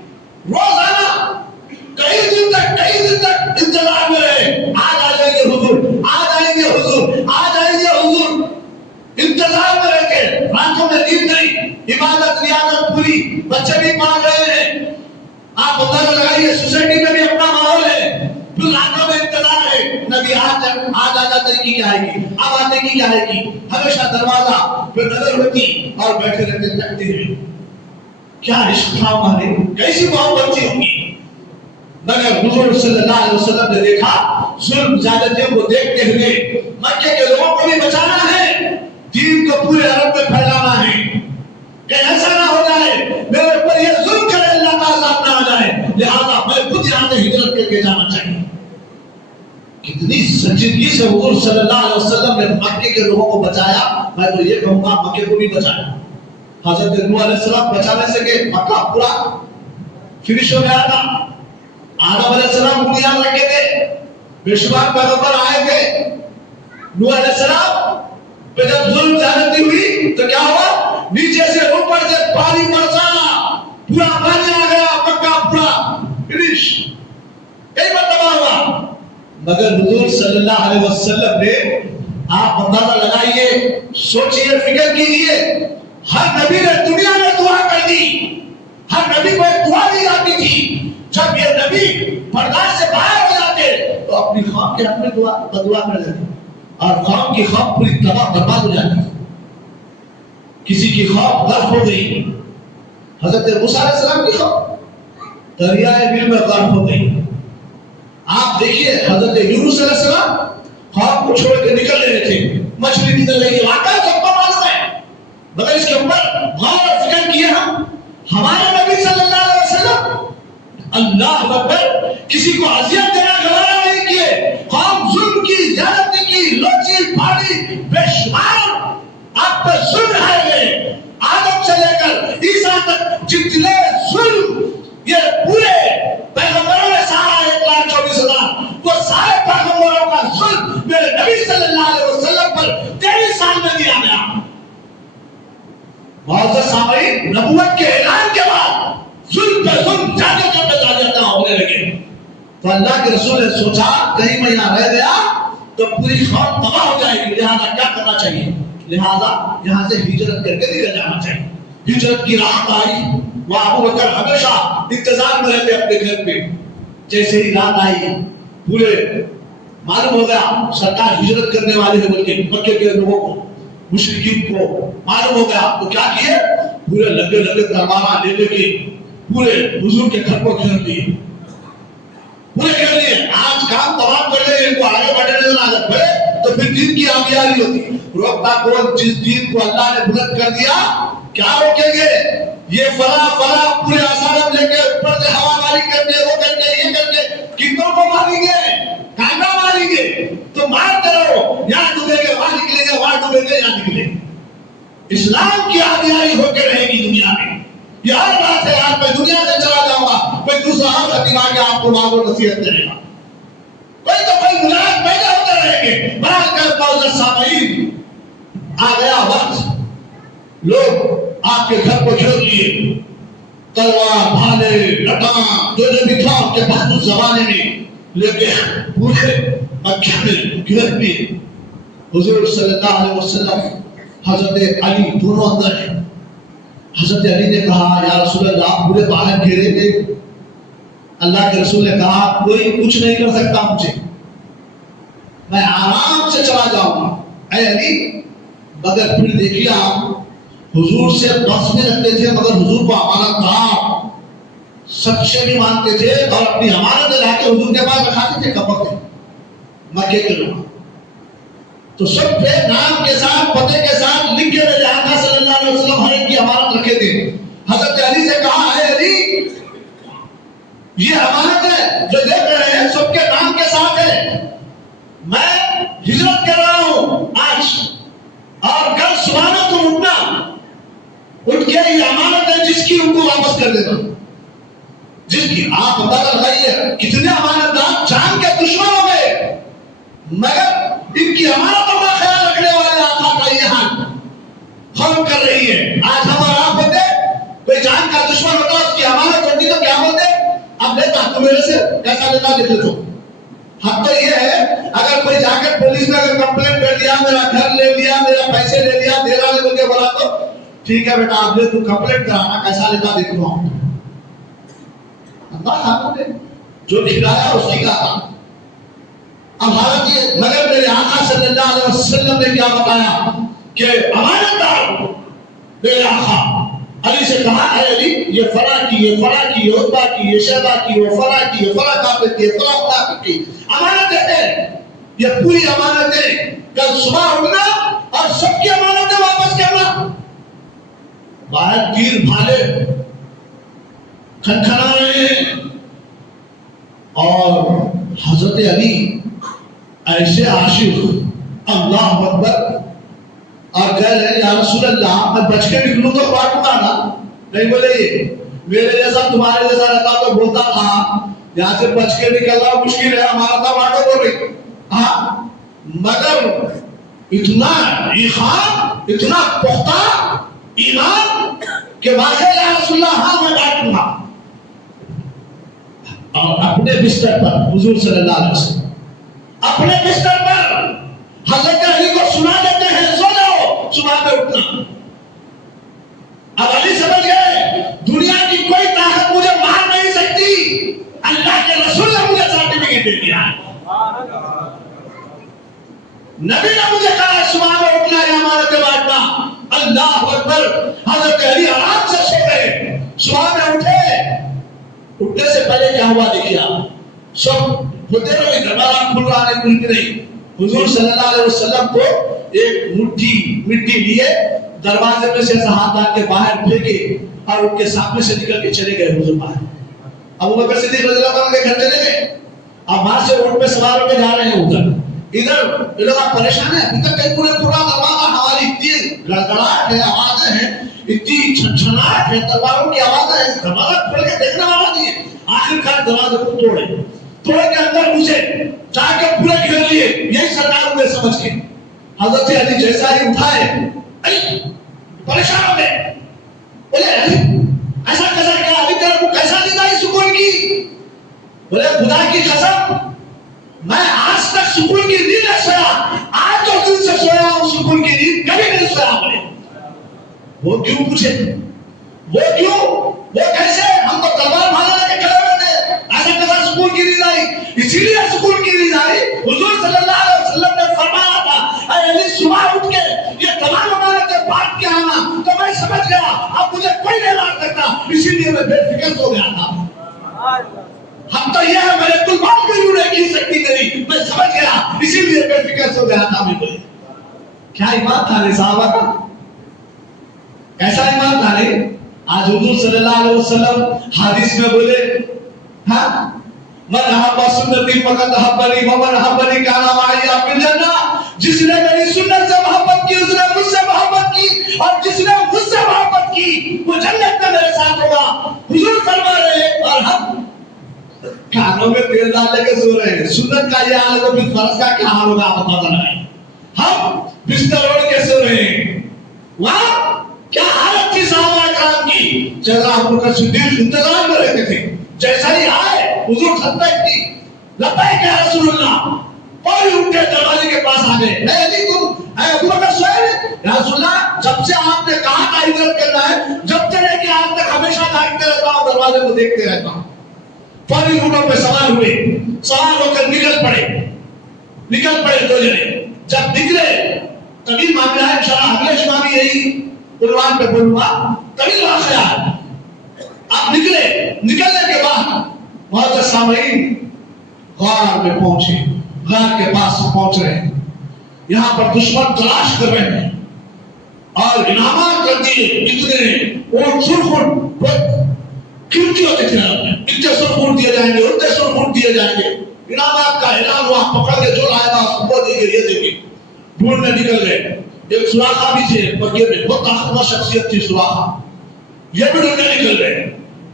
روزانہ کئی دن بچے بھی پال رہے ہیں. آپ اندازہ لگائیے سوسائٹی میں بھی اپنا ماحول ہے، پھر راتوں میں انتظار ہے نبی آج آجاتے کی کیا آئے گی، اب آتے کی کیا آئے گی. ہمیشہ دروازہ پہ نظر ہوتی اور بیٹھے رہتے تکتے ہیں. کیا عشق تھا ہمارے، کیسی محبت تھی ان کی. مگر حضور صلی اللہ علیہ وسلم نے دیکھا ظلم زیادتیوں کو دیکھتے ہوئے مکے کے لوگوں کو بھی بچانا ہے، دین کو پورے عرب میں پھیلانا ہے. کہ ایسا نہ ہو جائے میرے اوپر یہ ظلم کرے اللہ تعالیٰ نہ آ جائے، لہذا میں خود یہاں سے ہجرت کر کے جانا چاہیے. کتنی سنجیدگی سے حضور صلی اللہ علیہ وسلم نے مکے کے لوگوں کو بچایا. میں تو یہ کہوں گا مکے کو بھی بچایا. حضرت نوح علیہ السلام بچانے سے کہ مکہ پورا فنش ہو گیا تھا. آدم علیہ السلام بنیاد رکھے تھے، بے شمار پیغمبر آئے تھے. نوح علیہ السلام پہ جب ظلم زیادتی ہوئی تو کیا ہوا؟ نیچے سے اوپر سے پانی برسا، پورا پانی آ گیا، مکہ پورا فنش. کئی مرتبہ ہوا. مگر حضور صلی اللہ علیہ وسلم نے، آپ اندازہ لگائیے، سوچئے، فکر کیجئے، ہر نبی نے دنیا میں دعا کر دی، ہر نبی کو ایک دعا دی جاتی تھی. جب یہ نبی برداشت سے باہر ہو جاتے تو اپنی قوم کے حق میں دعا کر دیتے اور قوم کی قوم پوری تباہ برباد ہو جاتی. کسی کی خوف غرق ہو گئی، حضرت موسیٰ علیہ السلام کی خوف دریائے نیل میں غرق ہو گئی. آپ دیکھیے حضرت یونس علیہ السلام خوف کو چھوڑ کے نکل رہے تھے، مچھلی نکل رہی ہے، واقعہ سب کو معلوم ہے. مگر اس کے اوپر غور و فکر کیے ہمارے نبی صلی اللہ علیہ وسلم اللہ اکبر کسی کو اذیت دینا گوارا نہیں کیے. قوم ظلم کی، زیادتی کی، لوچی پھاڑی بے شمار آپ پر ظلم آئے گئے. آدم سے لے کر عیسیٰ تک جتنے ظلم یہ پورے پیغمبروں نے سہا 1,24,000 وہ سارے پیغمبروں کا ظلم میرے نبی صلی اللہ علیہ وسلم پر 23 سال میں دیا گیا. معزز سامعین، نبوت کے اعلان کے بعد ظلم پہ ظلم زیادہ ہونے لگے. تو اللہ کے رسول نے سوچا کہیں میں یہاں رہ گیا تو پوری قوم تباہ ہو جائے گی، لہذا کیا کرنا چاہیے؟ لہذا یہاں سے ہجرت کر کے نکل جانا چاہیے. ہجرت کی رات آئی، وہ ابو بکر ہمیشہ انتظار میں رہتے اپنے گھر پہ. جیسے ہی رات آئی پورے معلوم ہو گیا سرکار ہجرت کرنے والے ہیں، بلکہ مکے کے لوگوں کو، مشرکین کو معلوم ہو گیا. تو کیا کیے؟ پورے لگے تلوار لے کے پورے حضور کے گھر کو گھیر لیے، پورے گھیر لیے. آج کام تمام کر لیں، ان کو آگے بڑھنے نہ عادت پڑے تو پھر دین کی آبیاری ہوتی. روکتا کون؟ جس دین کو اللہ نے بلند کر دیا کیا روکیں گے؟ یہ فلاں پورے آسان لے کے اوپر سے ہوا ماری کر کے، وہ کر کے، یہ کر کے کتنوں کو ماریں گے؟ کانگا ماریں گے. تو مارتے رہو، یہاں ڈوبیں گے وہاں نکلیں گے، وہاں ڈوبیں گے یہاں نکلیں گے. اسلام کی آبیاری ہو کے رہے گی دنیا میں. یہ ہر بات ہے. آج میں دنیا سے چلا جاؤں گا، کوئی دوسرا ہم خطیب آ کے آپ کو مانگو نصیحت کرے گا، کوئی تو کوئی ملازم پیدا ہوتے رہیں گے. برحال کر معزز سامعین، آ گیا وقت، لوگ آپ کے گھر کو گھیر لیے، تلوار، بھالے، لٹاں جو بھی تھا ان کے پاس اس زمانے میں لے کے پورے مکہ میں گھیر لیے. حضور صلی اللہ علیہ وسلم حضرت علی دونوں اندر ہیں. حضرت علی نے کہا یا رسول اللہ پورے باہر گھیرے تھے. اللہ کے رسول نے کہا کوئی کچھ نہیں کر سکتا مجھے، میں آرام سے چلا جاؤں گا. اے علی، مگر پھر دیکھیے آپ حضور سے بس میں رکھتے تھے، مگر حضور کو امانت دار سچے بھی مانتے تھے اور اپنی امانت لا کے حضور کے پاس رکھاتے تھے. کب وقت مکے کے لوگ تو سب پہ نام کے ساتھ، پتے کے ساتھ لکھ کے میرے آقا صلی اللہ علیہ وسلم ہر ایک کی امانت رکھے تھے. حضرت علی سے کہا اے علی، یہ امانت ہے جو دیکھ رہے ہیں سب کے نام کے ساتھ ہے. میں ہجرت کر رہا ہوں آج، اور کل صبح میں تم اٹھنا، اٹھ کے یہ امانت ہے جس کی ان کو واپس کر دینا. جس کی آپ اندازہ لگائیے کتنے امانت دار جان کے دشمن ہو گئے، مگر ان کی امانتوں کا خیال رکھنے والے آقا کا یہ حال خلق کر رہی ہے. آج ہم اور آپ ہوتے، کوئی جان کا دشمن ہوتا، اس کی امانت ہوتی تو کیا ہوتے؟ اب لیتا تو میرے سے کیسا لیتا دیکھ لے. تو حق تو یہ ہے اگر کوئی جا کر پولیس میں اگر کمپلین کر دیا، میرا گھر لے لیا، میرا پیسے لے لیا، دے رہا لے کے بولا ٹھیک ہے بیٹا آپ تو کمپلیٹ کرانا، کیسا لکھا دیکھ لو. اللہ خانوں نے جو کھلایا وہ صحیح کہا. اب حالت یہ، مگر میرے آقا صلی اللہ علیہ وسلم نے کیا بتایا کہ امانت دار میرے آقا علی سے کہا ہے علی یہ فلاں کی، یہ فلاں کی، یہ عتبہ کی، یہ شیبہ کی، وہ فلاں کی، یہ فلاں کافر کی، یہ فلاں منافق کی امانتیں ہیں. یہ پوری امانتیں کل صبح اٹھنا اور سب کی امانتیں واپس کرنا. باہر تیر بھالے کھنکھنا رہے ہیں اور حضرت علی ایسے عاشق اللہ اکبر اور کہہ رہے ہیں یا رسول اللہ میں بچ کے نکلوں تو کاٹوں گا نا. نہیں بولے یہ میرے جیسا تمہارے جیسا رہتا تو بولتا تھا یہاں سے بچ کے نکلنا مشکل ہے، ہمارا تھا باٹو بول رہی. ہاں مگر اتنا ایمان، اتنا پختہ ایمان کہ واقعی یا رسول اللہ ہاں میں کاٹوں گا. اور اپنے بستر پر حضور صلی اللہ علیہ وسلم اپنے بستر پر حضرت علی کو سنا دیتے ہیں سو جاؤ صبح میں اٹھنا. اب علی سمجھ گئے دنیا کی کوئی طاقت مجھے مار نہیں سکتی، اللہ کے رسول نے مجھے سرٹیفکیٹ دے دیا. نبی نے مجھے کہا صبح میں اٹھنا ہے امانتیں بانٹنا. اللہ اکبر. حضرت علی آرام سے سو گئے. صبح میں اٹھنے سے پہلے کیا ہوا دیکھیے آپ سب ہوتے رہے دروازہ کھل رہا نہیں کھلتی نہیں. حضور صلی اللہ علیہ وسلم کو ایک مٹھی مٹی لیے دروازے میں سے ہاتھ ڈال کے باہر پھینکے اور ان کے سامنے سے نکل کے چلے گئے حضور باہر. ابو بکر صدیق رضی اللہ عنہ کے گھر چلے گئے. اب وہاں سے اونٹ پہ سوار ہو کے جا رہے ہیں ادھر ادھر. یہ لوگ پریشان ہیں ابھی تک پورے پورا دروازہ ہماری اتنی گڑگڑاہٹ ہے، آوازیں ہیں، اتنی چھنچھناہٹ ہے، تلواروں کی آوازیں ہیں، دروازہ کھول کے دیکھنے والا نہیں ہے. آخرکار دروازے کو توڑ کے اندر گھسے جا کے پورے گھیر لیے. یہی سرکار انہیں سمجھ کے حضرت علی جیسا ہی اٹھائے علی پریشان ہو گئے. بولے علی ایسا کیسا کیا ابھی تیرے کو کیسا نیند آئی سکون کی؟ بولے خدا کی قسم میں آج تک سکون کی نیند نہیں سویا، آج تو دن سے سویا ہوں سکون کی نیند کبھی نہیں سویا. بولے وہ کیوں پوچھے؟ وہ کیوں؟ وہ کیسے؟ ہم تو تلوار بھالا لے کے کھڑے ہوئے تھے، ایسا کیسا سکون کی نیند آئی؟ اسی لیے سکون کی نیند آئی حضور صلی اللہ علیہ وسلم نے فرمایا تھا اے علی صبح اٹھ کے یہ تمام امانتیں بانٹ کے آنا. تو میں سمجھ گیا اب مجھے کوئی نہیں لا سکتا، اسی لیے میں بے فکر ہو گیا تھا. ہم تو یہ ہے میرے کل بات بھی نہیں کی سکتی میری، میں سمجھ گیا اسی لیے بے فکر ہو گیا تھا. میں بولے کیا ایمان تھا رے صحابہ کا، کیسا ایمان تھا رے. آج حضور صلی اللہ علیہ وسلم حدیث میں بولے ہاں من احب سنتی فقد احبنی ومن احبنی کان معی فی الجنہ. جس نے میری سنت سے محبت کی اس نے مجھ سے محبت کی، اور جس نے مجھ سے محبت کی وہ جنت میں میرے ساتھ ہوگا. حضور فرما رہے ہیں اور ہم کانوں میں تیل ڈال کے سو رہے ہیں. سنت کا یہ حال ہے تو پھر فرض کا کیا حال ہوگا بتا رہا ہے. ہم بستر اوڑھ کے سو رہے ہیں. وہاں کیا حالت تھی صحابہ کرام کی؟ جیسا ابو بکر صدیق انتظار میں رہتے تھے، جیسا ہی آئے حضور خطبہ کی لبیک یا رسول اللہ، اور ان کے دروازے کے پاس آ گئے. اے علی تم اے ابو بکر سوئے یا رسول اللہ جب سے آپ نے کہا کا ہجرت کرنا ہے جب سے لے کے آج تک ہمیشہ جاگتے رہتا ہوں، دروازے کو دیکھتے رہتا ہوں. فوری اونٹوں پہ سوار ہوئے، سوار ہو کر نکل پڑے دو جنے. جب نکلے طویل معاملہ ہے انشاءاللہ اگلے شبہ بھی یہی عنوان پہ بولوں گا. طویل واقعہ ہے. آپ نکلنے کے بعد بہت سامعین غار میں پہنچے، غار کے پاس پہنچ رہے ہیں. یہاں پر دشمن تلاش کر رہے ہیں اور انعامات کر دیے. کتنے اونٹ سرخ قیمتی ہوتے تھے، اتنے سرخ اونٹ دیے جائیں گے، اتنے سرخ اونٹ دیے جائیں گے. انعامات کا اعلان ہوا، پکڑ کے جو لائے گا اس کو دیں گے، یہ دیں گے. ڈھونڈنے نکل گئے. ایک سراخا بھی تھے بگے میں، بہت طاقتور شخصیت تھی سراخا. یہ بھی ڈھونڈنے نکل گئے.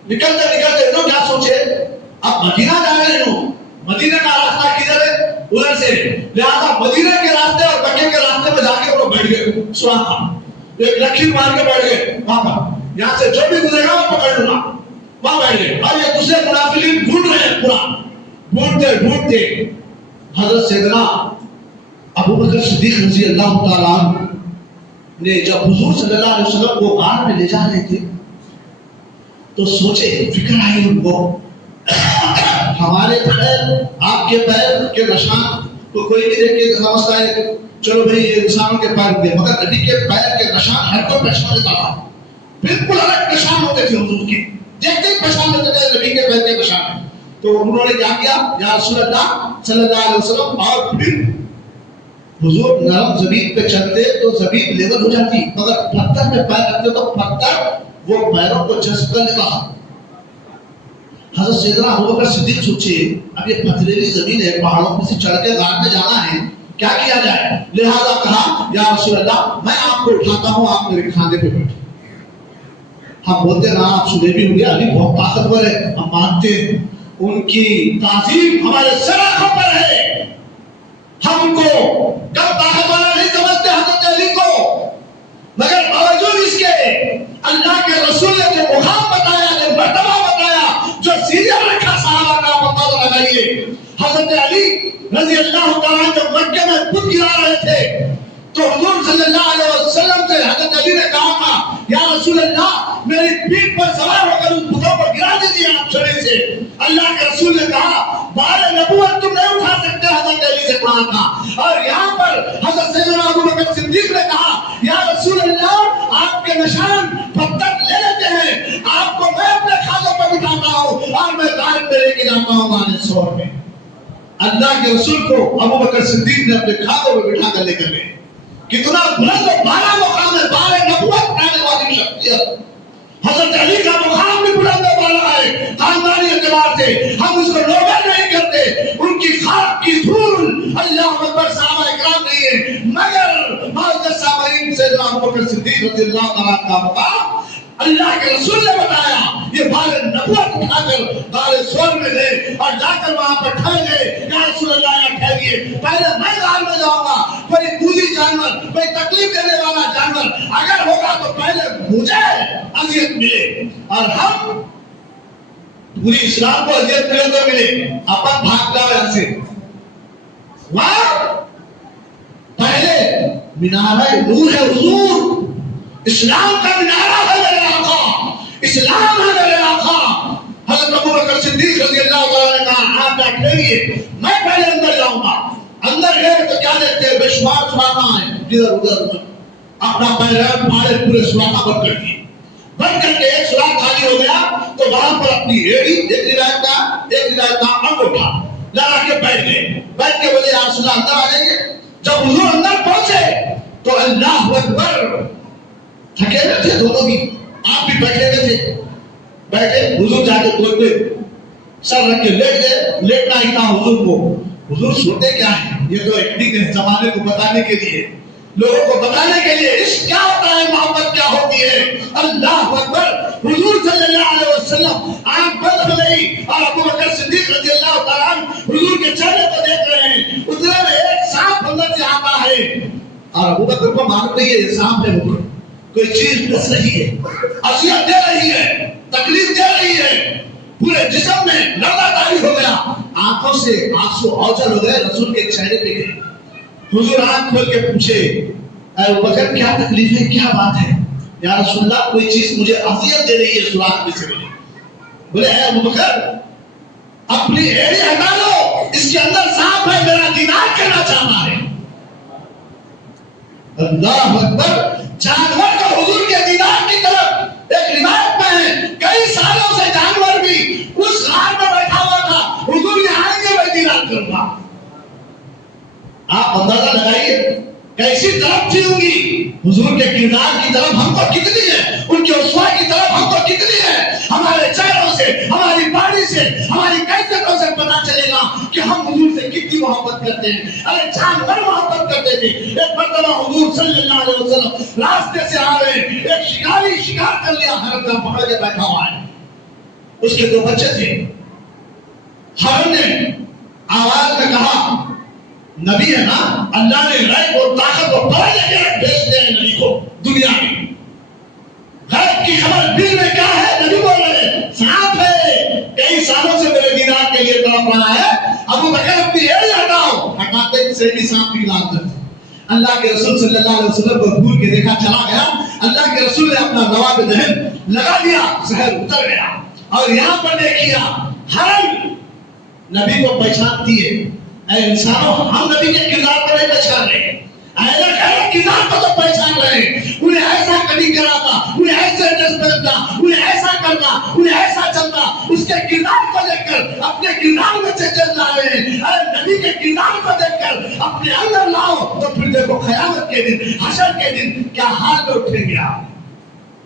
نکلتے انہوں کیا سوچے اب مدینہ جا رہے ہیں، مدینہ کا راستہ کدھر ہے؟ ادھر سے. لہذا مدینہ کے راستے اور بگے کے راستے میں جا کے وہ بیٹھ گئے. سراخا ایک لکیر مار کے بیٹھ گئے وہاں پر، یہاں سے جو بھی گزرے گا وہ پکڑ لوں گا. وہاں بیٹھ گئے اور یہ دوسرے منافقین ڈھونڈ رہے ہیں. پورا ڈھونڈتے حضرت سیدنا ابو بکر صدیق رضی اللہ تعالیٰ عنہ نے جب حضور صلی اللہ علیہ وسلم کو غار میں لے جا رہے تھے تو سوچے، فکر آئی ان کو، ہمارے پیر آپ کے پیر کے نشان تو کوئی بھی دیکھ کے سمجھتا ہے چلو بھائی یہ انسانوں کے پیر ہوئے، مگر نبی کے پیر کے نشان ہر کوئی پہچان لیتا تھا، بالکل الگ نشان ہوتے تھے حضور کے، دیکھتے ہی پہچان لیتے تھے نبی کے پیر کے نشان۔ تو انہوں نے کیا کیا، یا رسول اللہ صلی اللہ علیہ وسلم، اور پھر حضور نرم زمین پہ چلتے تو زمین لیول ہو جاتی، مگر پتھر پہ پیر رکھتے تو پتھر وہ پیروں کو جذب کرنے لگا۔ حضرت سیدنا ابوبکر صدیق سوچے اب یہ پتھریلی زمین ہے، پہاڑوں پہ سے چڑھ کے غار میں جانا ہے، کیا کیا جائے؟ لہذا کہا یا رسول اللہ میں آپ کو اٹھاتا ہوں، آپ میرے کھانے پہ بیٹھے۔ ہم بولتے نا آپ سنے بھی ہوں گے علی بہت طاقتور ہے، ہم مانتے ہیں ان کی تعظیم ہمارے سراخوں پر ہے، ہم ان کو کم طاقت والا نہیں سمجھتے حضرت علی کو، مگر باوجود اس کے اللہ کے رسول نے جو مقام بتایا، جو مرتبہ بتایا، جو سیریل رکھا صحابہ کا مقام لگائیے۔ حضرت علی رضی اللہ تعالیٰ جب مکے میں خود گرا رہے تھے تو حضور صلی اللہ علیہ وسلم سے حضرت علی نے کہا تھا یا رسول اللہ میری پیٹھ پر سوار ہو کر ان بتوں کو گرا دیجیے آپ چھڑے سے۔ اللہ کے رسول نے کہا بار نبوت تم نہیں اٹھا سکتے، حضرت علی سے کہا تھا، اور یہاں پر حضرت سیدنا ابوبکر صدیق نے کہا یا رسول اللہ آپ کے نشان پتھر لے لیتے ہیں، آپ کو میں اپنے کھالوں پر بٹھاتا ہوں اور میں غائب میں لے کے جاتا ہوں مانے سور میں۔ اللہ کے رسول کو ابوبکر صدیق نے اپنے کھالوں پر بٹھا کر لے کر گئے۔ کتنا بلند و بالا مقام ہے، بار نبوت پانے والی شخصیت۔ حضرت علی کا مقام بھی بلند و بالا ہے خاندانی اعتبار سے، ہم اس کو لوگر نہیں کرتے، ان کی خاک کی دھول اللہ اکبر صحابہ اکرام نہیں ہے، مگر معزز سامعین سے ابوبکر صدیق رضی اللہ عنہ کا مقام اللہ کے رسول نے بتایا۔ یہ بار نبوت اٹھا کر بار سور میں گئے اور جا کر وہاں پر ٹھہر گئے، یا رسول اللہ یہاں ٹھہریے، پہلے میں غار میں جاؤں گا، کوئی کوئی جانور، کوئی تکلیف دینے والا جانور اگر ہوگا تو پہلے مجھے اذیت ملے، اور ہم پوری اسلام کو اذیت ملے تو ملے، اپن بھاگ جاؤ یہاں سے۔ وہاں پہلے مینارہ نور ہے حضور، اسلام کا مینارہ ہے میرے آقا، اسلام ہے میرے آقا۔ حضرت ابوبکر صدیق رضی اللہ تعالیٰ نے کہا آپ بیٹھ رہیے، میں پہلے اندر جاؤں گا۔ اندر گئے تو کیا دیکھتے ہیں، بے شمار سوراخ ہیں جدھر ادھر، اپنا پیر پاڑے پورے سوراخ بند کر دیے، بند کر کے ایک سوراخ خالی ہو گیا تو وہاں پر اپنی ایڑی، ایک روایت کا انگوٹھا لگا کے بیٹھ گئے، بیٹھ کے بولے یا رسول اللہ اندر آ جائیے۔ جب حضور اندر پہنچے تو اللہ اکبر، تھکے ہوئے تھے دونوں بھی، آپ بھی بیٹھے ہوئے تھے، بیٹھے حضور جا کے کوئی سر رکھ کے لیٹ گئے، لیٹنا ہی تھا حضور کو۔ حضور سنتے کیا ہے، یہ تو ایکٹنگ ہے زمانے کو بتانے کے لیے، لوگوں کو بتانے کے لیے عشق کیا ہوتا ہے، محبت کیا ہوتی ہے۔ اللہ اکبر، حضور صلی اللہ علیہ وسلم آنکھ بند ہو گئی اور ابوبکر صدیق رضی اللہ تعالیٰ عنہ حضور کے چہرے کو دیکھ رہے ہیں، اتنے میں ایک سانپ اندر سے آتا ہے اور ابوبکر کو معلوم نہیں ہے یہ سانپ ہے، اوپر کوئی چیز ڈس رہی ہے، اذیت دے رہی ہے، تکلیف دے رہی ہے، پورے جسم میں لردہ ہو گیا، آنکھوں سے آنسو اوجھل ہو گئے، رسول کے چہرے پہ گئے۔ حضور آنکھ کھول کے پوچھے اے ابوبکر کیا تکلیف ہے، کیا بات ہے؟ یا رسول اللہ کوئی چیز مجھے اذیت دے رہی ہے سوراخ میں سے ملی۔ بولے اے ابوبکر اپنی ایڑی ہٹا لو، اس کے اندر سانپ ہے، میرا دیدار کرنا چاہتا ہے۔ اللہ اکبر، جانور کا حضور کے دیدار کی طرف ایک روایت میں ہے کئی سالوں سے جانور بھی اس غار میں بیٹھا ہوا تھا، حضور یہاں آئیں گے میں دیدار کروں گا۔ آپ اندازہ لگائیے کیسی طرف تھی ہوں گی حضور کے کردار کی طرف ہم کو کتنی ہے، ان کے اسوا کی طرف ہم کو کتنی ہے۔ ہمارے چہروں سے، ہماری باڈی سے، ہماری کیفیتوں سے پتا چلے گا کہ ہم حضور سے کتنی محبت کرتے ہیں۔ ارے جانور محبت کرتے تھے۔ ایک مرتبہ حضور صلی اللہ علیہ وسلم راستے سے آ رہے، ایک شکاری شکار کر لیا، ہرن کا پکڑ کے بیٹھا ہوا ہے، اس کے 2 بچے تھے۔ ہرن نے آواز میں کہا نبی ہے نا، اللہ نے غیب اور طاقت کو پڑھ لے کے بھیج دیا نبی کو دنیا میں، غیب کی خبر دل میں کیا ہے، نبی بول رہے ہیں سانپ ہے، کئی سالوں سے میرے دیدار کے لیے تڑپ رہا ہے، ابو بکر اپنی ایڑی ہٹاؤ، ہٹاتے سے بھی سانپ کی لانت ہے۔ اللہ کے رسول صلی اللہ علیہ وسلم کو بھول کے دیکھا چلا گیا. اللہ کے رسول نے اپنا نواب ذہن لگا دیا, زہر اتر گیا. اور یہاں پر دیکھیے ہر نبی کو پہچانتی ہے. اے انسانوں, ہم نبی کے کردار کو نہیں پہچان رہے ہیں, کردار کو تو پہچان رہے ہیں. انہیں ایسا کبھی کرا تھا, انہیں ایسے ڈریس پہنتا, انہیں ایسا کرنا, انہیں ایسا چلتا. اس کے کردار کو دیکھ کر اپنے کردار میں سے چل رہے ہیں. ارے نبی کے کردار کو دیکھ کر اپنے اندر لاؤ تو پھر دیکھو قیامت کے دن, حشر کے دن کیا حال میں اٹھیں گے آپ.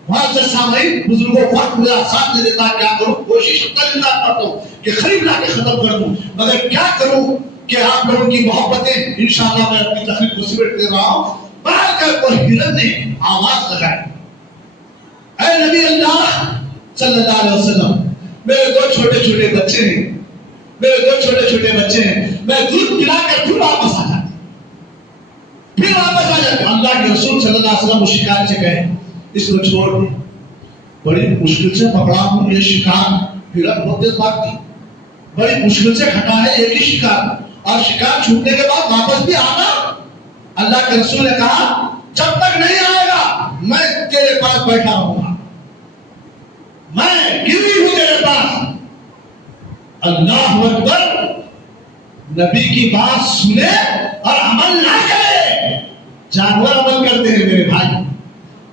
وہاں سے سامعین بزرگوں وقت میرا ساتھ دے دیتا, کیا کروں, کوشش کرتا کرتا ہوں کہ خرید لا کے ختم کر دوں, مگر کیا کروں کہ آپ لوگوں کی محبتیں انشاءاللہ میں اپنی تقریر کو سمیٹ دے رہا ہوں. بہر کر کوئی ہرن نے آواز لگائی, اے نبی اللہ صلی اللہ علیہ وسلم, میرے دو چھوٹے چھوٹے بچے ہیں, میرے دو چھوٹے چھوٹے بچے ہیں, میں دودھ پلا کر پھر واپس آ جاتا, پھر واپس آ جاتا. اللہ کے رسول صلی اللہ علیہ وسلم اس شکار سے کہے اس کو چھوڑ دیں, بڑی مشکل سے پکڑا ہوں یہ شکار, ہرن بہت تیز بھاگتی, بڑی مشکل سے کھٹا ہے ایک ہی شکار, اور شکار چھوٹنے کے بعد واپس بھی آنا. اللہ کے رسول نے کہا جب تک نہیں آئے گا میں تیرے پاس بیٹھا رہوں گا, میں گری ہوں تیرے پاس. اللہ اکبر, نبی کی بات سنے اور عمل نہ کرے. جانور عمل کرتے ہیں میرے بھائی,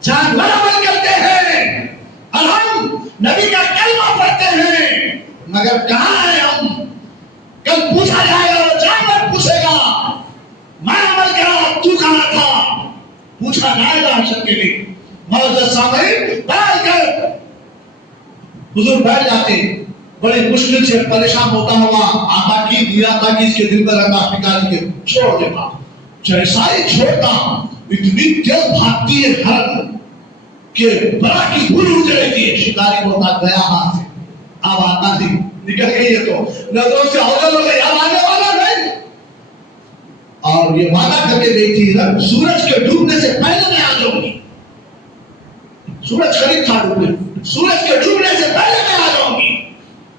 جانور عمل کرتے ہیں, اور ہم نبی کا کلمہ پڑھتے ہیں, مگر کہاں ہیں ہم. کل پوچھا جائے گا, جانور پوچھے گا میں عمل کرا تو کہاں تھا, پوچھا جائے گا حشر کے لیے. معزز سامعین, بیٹھ کر حضور بیٹھ جاتے, بڑی مشکل سے پریشان ہوتا ہوا آقا کی دیا تھا کہ اس کے دل پر رکھا نکال کے چھوڑ دیتا. جیسا ہی چھوڑتا اتنی تیز بھاگتی ہے ہرن کہ بڑا کی دھول اڑ رہتی ہے. شکاری بولتا گیا ہاتھ سے, اب آتا تھی نکل گئی ہے تو نظروں سے اوجل ہو گئی, اب آنے والا نہیں. اور یہ وعدہ کر کے گئی تھی سورج کے ڈوبنے سے پہلے میں آ جاؤں گی. سورج قریب تھا ڈوبنے, سورج کے ڈوبنے سے پہلے میں آ جاؤں گی.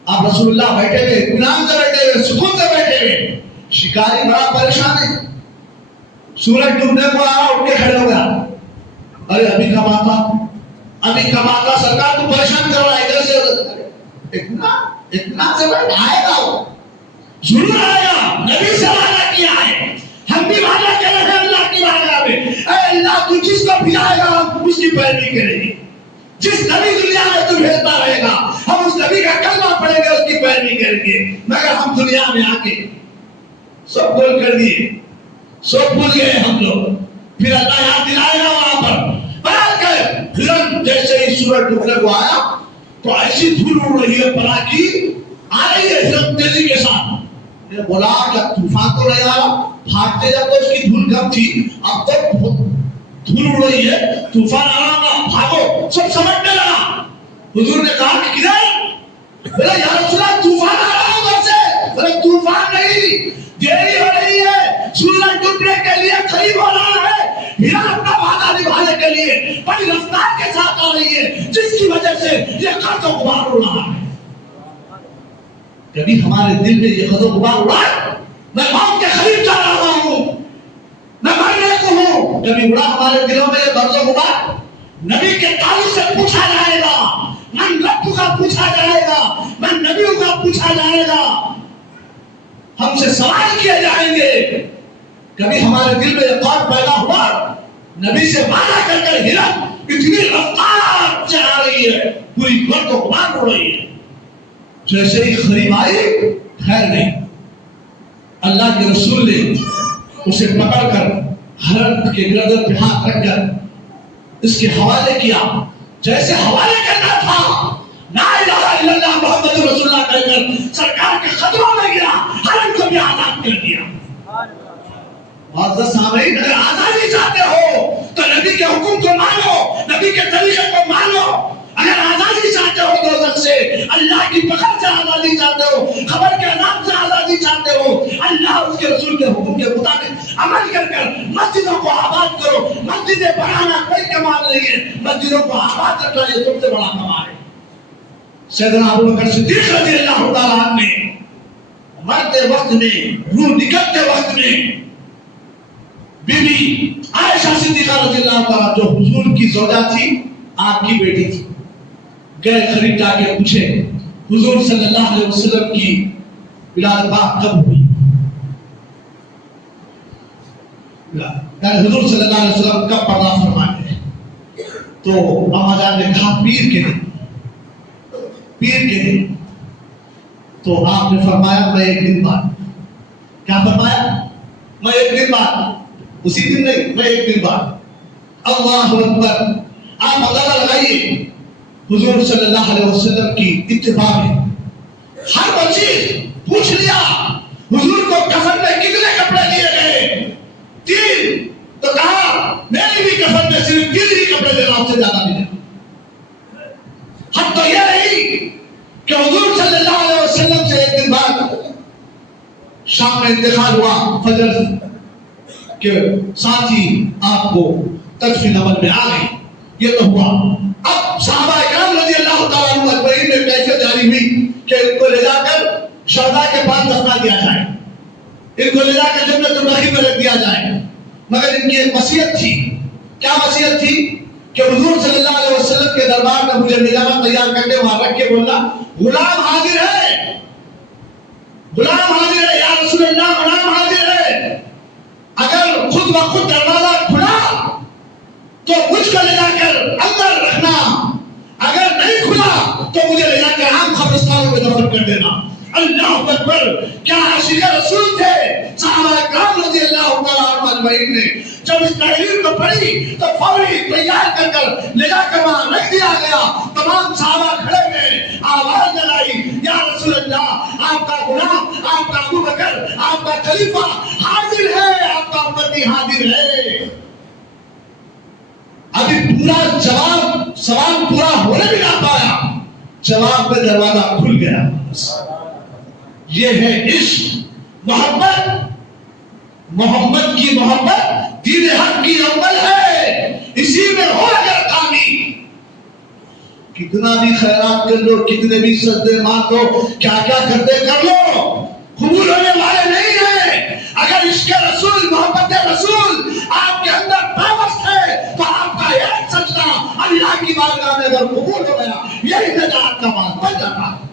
اب رسول اللہ بیٹھے ہوئے, اطمینان سے بیٹھے ہوئے, سکون سے بیٹھے ہوئے. شکاری بڑا پریشان ہے, سورج ڈوبنے کو آ, اٹھ کے کھڑے ہو گیا. ارے ابھی کب آتا, ابھی کب آتا, سرکار تو پریشان کر رہا ہے ادھر سے. اتنا سے آئے گا, وہ ضرور آئے گا. نبی سے وعدہ کیا ہے, ہم بھی وعدہ کر رہے ہیں اللہ کی بارگاہ میں. اے اللہ, تو جس کو بھیجائے گا ہم اس کی پیروی کریں گے. جس نبی دنیا میں تو بھیجتا رہے گا ہم اس نبی کا کلمہ پڑھیں گے, اس کی پیروی کریں گے. مگر ہم دنیا میں آ کے سب بول کر دیے, سب بھول گئے ہم لوگ. پھر اللہ یاد دلائے گا وہاں پر بیٹھ کر. ہرن جیسے ہی سورج ڈوبنے کو آیا تو ایسی دھول اڑ رہی ہے, پلا کی آ رہی ہے ہرن تیزی کے ساتھ. نے بولا کہ طوفان تو نہیں آ رہا, بھاگتے جب تو اس کی دھول کم تھی, اب تو دھول اڑ رہی ہے, طوفان آ رہا, بھاگو. سب سمجھنے لگا. حضور نے کہا کہ کدھر, بولا یا رسول اللہ طوفان آ رہا ادھر سے. بولا طوفان نہیں, دیری ہو رہی ہے, سورج ڈوبنے کے لیے قریب ہو رہا ہے. ہرن اپنا وعدہ نبھانے کے لیے بڑی رفتار کے ساتھ آ رہی ہے, جس کی وجہ سے یہ قرض و غبار اڑ رہا ہے. کبھی ہمارے دل میں یہ قرض و غبار اڑا, میں موت کے قریب جا رہا ہوں, میں مرنے کو ہوں, کبھی اڑا ہمارے دلوں میں یہ قرض و غبار. نبی کے تعلق سے پوچھا جائے گا, من رب کا پوچھا جائے گا, من نبیوں کا پوچھا جائے گا, ہم سے سوال کیے جائیں گے. کبھی ہمارے دل میں یہ قول پیدا ہوا, نبی سے وعدہ کر کر ہرن اتنی رفتار سے آ رہی ہے, پوری قرض و غبار اڑ رہی ہے. جیسے ہی قریب آئی, خیر نہیں, اللہ کے رسول نے اسے پکڑ کر ہرن کے گردن پہ ہاتھ رکھ کر اس کے حوالے کیا. جیسے حوالے کرنا تھا, لا الہ الا اللہ محمد رسول اللہ کہہ کر سرکار کے قدموں میں گرا, ہرن کو بھی آزاد کر دیا. معزز سامعین, اگر آزادی چاہتے ہو تو نبی کے حکم کو مانو, نبی کے طریقے کو مانو. اگر آزادی چاہتے ہو دوزخ سے, اللہ کی پکڑ سے آزادی چاہتے ہو, خبر کے عذاب سے آزادی چاہتے ہو, اللہ اس کے رسول کے حکم کے مطابق عمل کر کر مسجدوں کو آباد کرو. مسجدیں بنانا کوئی کمال نہیں ہے, مسجدوں کو آباد رکھنا یہ سب سے بڑا کمال ہے. سیدنا ابوبکر صدیق رضی اللہ تعالیٰ عنہ نے مرتے وقت میں, روح نکلتے وقت میں بی بی عائشہ صدیقہ رضی اللہ تعالیٰ جو حضور کی زوجہ تھی، آپ کی بیٹی تھی، گئے قریب جا کے پوچھے حضور صلی اللہ علیہ وسلم کی ولادت پاک کب ہوئی؟ حضور صلی اللہ علیہ وسلم کب پردہ فرمائے؟ تو اما جان نے کہا پیر کے دن، پیر کے دن۔ تو آپ نے فرمایا میں ایک دن بعد۔ کیا فرمایا؟ میں ایک دن بعد، اسی دن نہیں، میں ایک دن بعد۔ اللہ اکبر! آپ اندازہ لگائیے حضور صلی اللہ علیہ وسلم کی اتباع ہے، ہر وہ چیز پوچھ لیا۔ حضور کو کفن میں کتنے کپڑے دیے گئے؟ 3۔ تو کہا میری بھی کفن میں صرف 3 ہی کپڑے دینا، آپ سے زیادہ نہیں دینا۔ حد تو یہ نہیں کہ حضور صلی اللہ علیہ وسلم سے ایک دن بعد شام میں انتقال ہوا فجر کہ ساتھ ہی آپ کو تدفین عمل میں آ گئی، یہ تو ہوا۔ اب صحابہ کرام رضی اللہ تعالیٰ عنہ اجمعین میں کیفیت جاری ہوئی کہ ان کو لے جا کر شہداء کے پاس دفنا دیا جائے، ان کو لے جا کر جنت البقیع میں رکھ دیا جائے۔ مگر ان کی ایک وصیت تھی۔ کیا وصیت تھی؟ کہ حضور صلی اللہ علیہ وسلم کے دربار میں مجھے لے جانا، تیار کر کے وہاں رکھ کے بولنا غلام حاضر ہے، غلام حاضر ہے، یا رسول اللہ غلام حاضر ہے۔ اگر خود بخود دروازہ کھلا تو مجھ کو لے جا کر اندر رکھنا، اگر نہیں کھلا تو مجھے لے جا کر عام قبرستانوں میں دفن کر دینا۔ اللہ اکبر! کیا عاشق رسول تھے صحابہ کرام رضی اللہ تعالیٰ عنہ اجمعین نے۔ جب اس تحریر کو پڑھی تو فوری تیار کر کر لے جا کر وہاں رکھ دیا گیا۔ تمام صحابہ کھڑے ہوئے، آواز لگائی یا رسول اللہ، آپ کا غلام، آپ کا ابو بکر، آپ کا خلیفہ حاضر ہے، آپ کا امتی حاضر ہے۔ ابھی پورا سوال پورا ہونے بھی نہ پایا، جواب میں دروازہ کھل گیا۔ یہ ہے عشق، محبت، محمد کی محبت دین حق کی عمل ہے، اسی میں ہو اگر کامی۔ کتنا بھی خیرات کر لو، کتنے بھی سجدے مار دو، کیا کیا کرتے کر لو، قبول ہونے والے نہیں ہیں۔ اگر عشق رسول، محبت رسول آپ کے اندر پابست ہے تو آپ کا ایک سجدہ اللہ کی بارگاہ میں اگر قبول ہو گیا، یہی نجات کا باعث بن جاتا ہے۔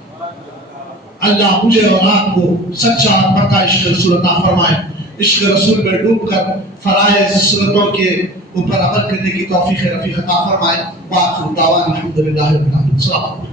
اللہ مجھے اور آپ کو سچا اور پکا عشق رسول عطا فرمائے، عشق رسول میں ڈوب کر فرائض سنتوں کے اوپر عمل کرنے کی توفیق رفیق عطا فرمائے۔ وآخر دعوانا الحمدللہ رب العالمین۔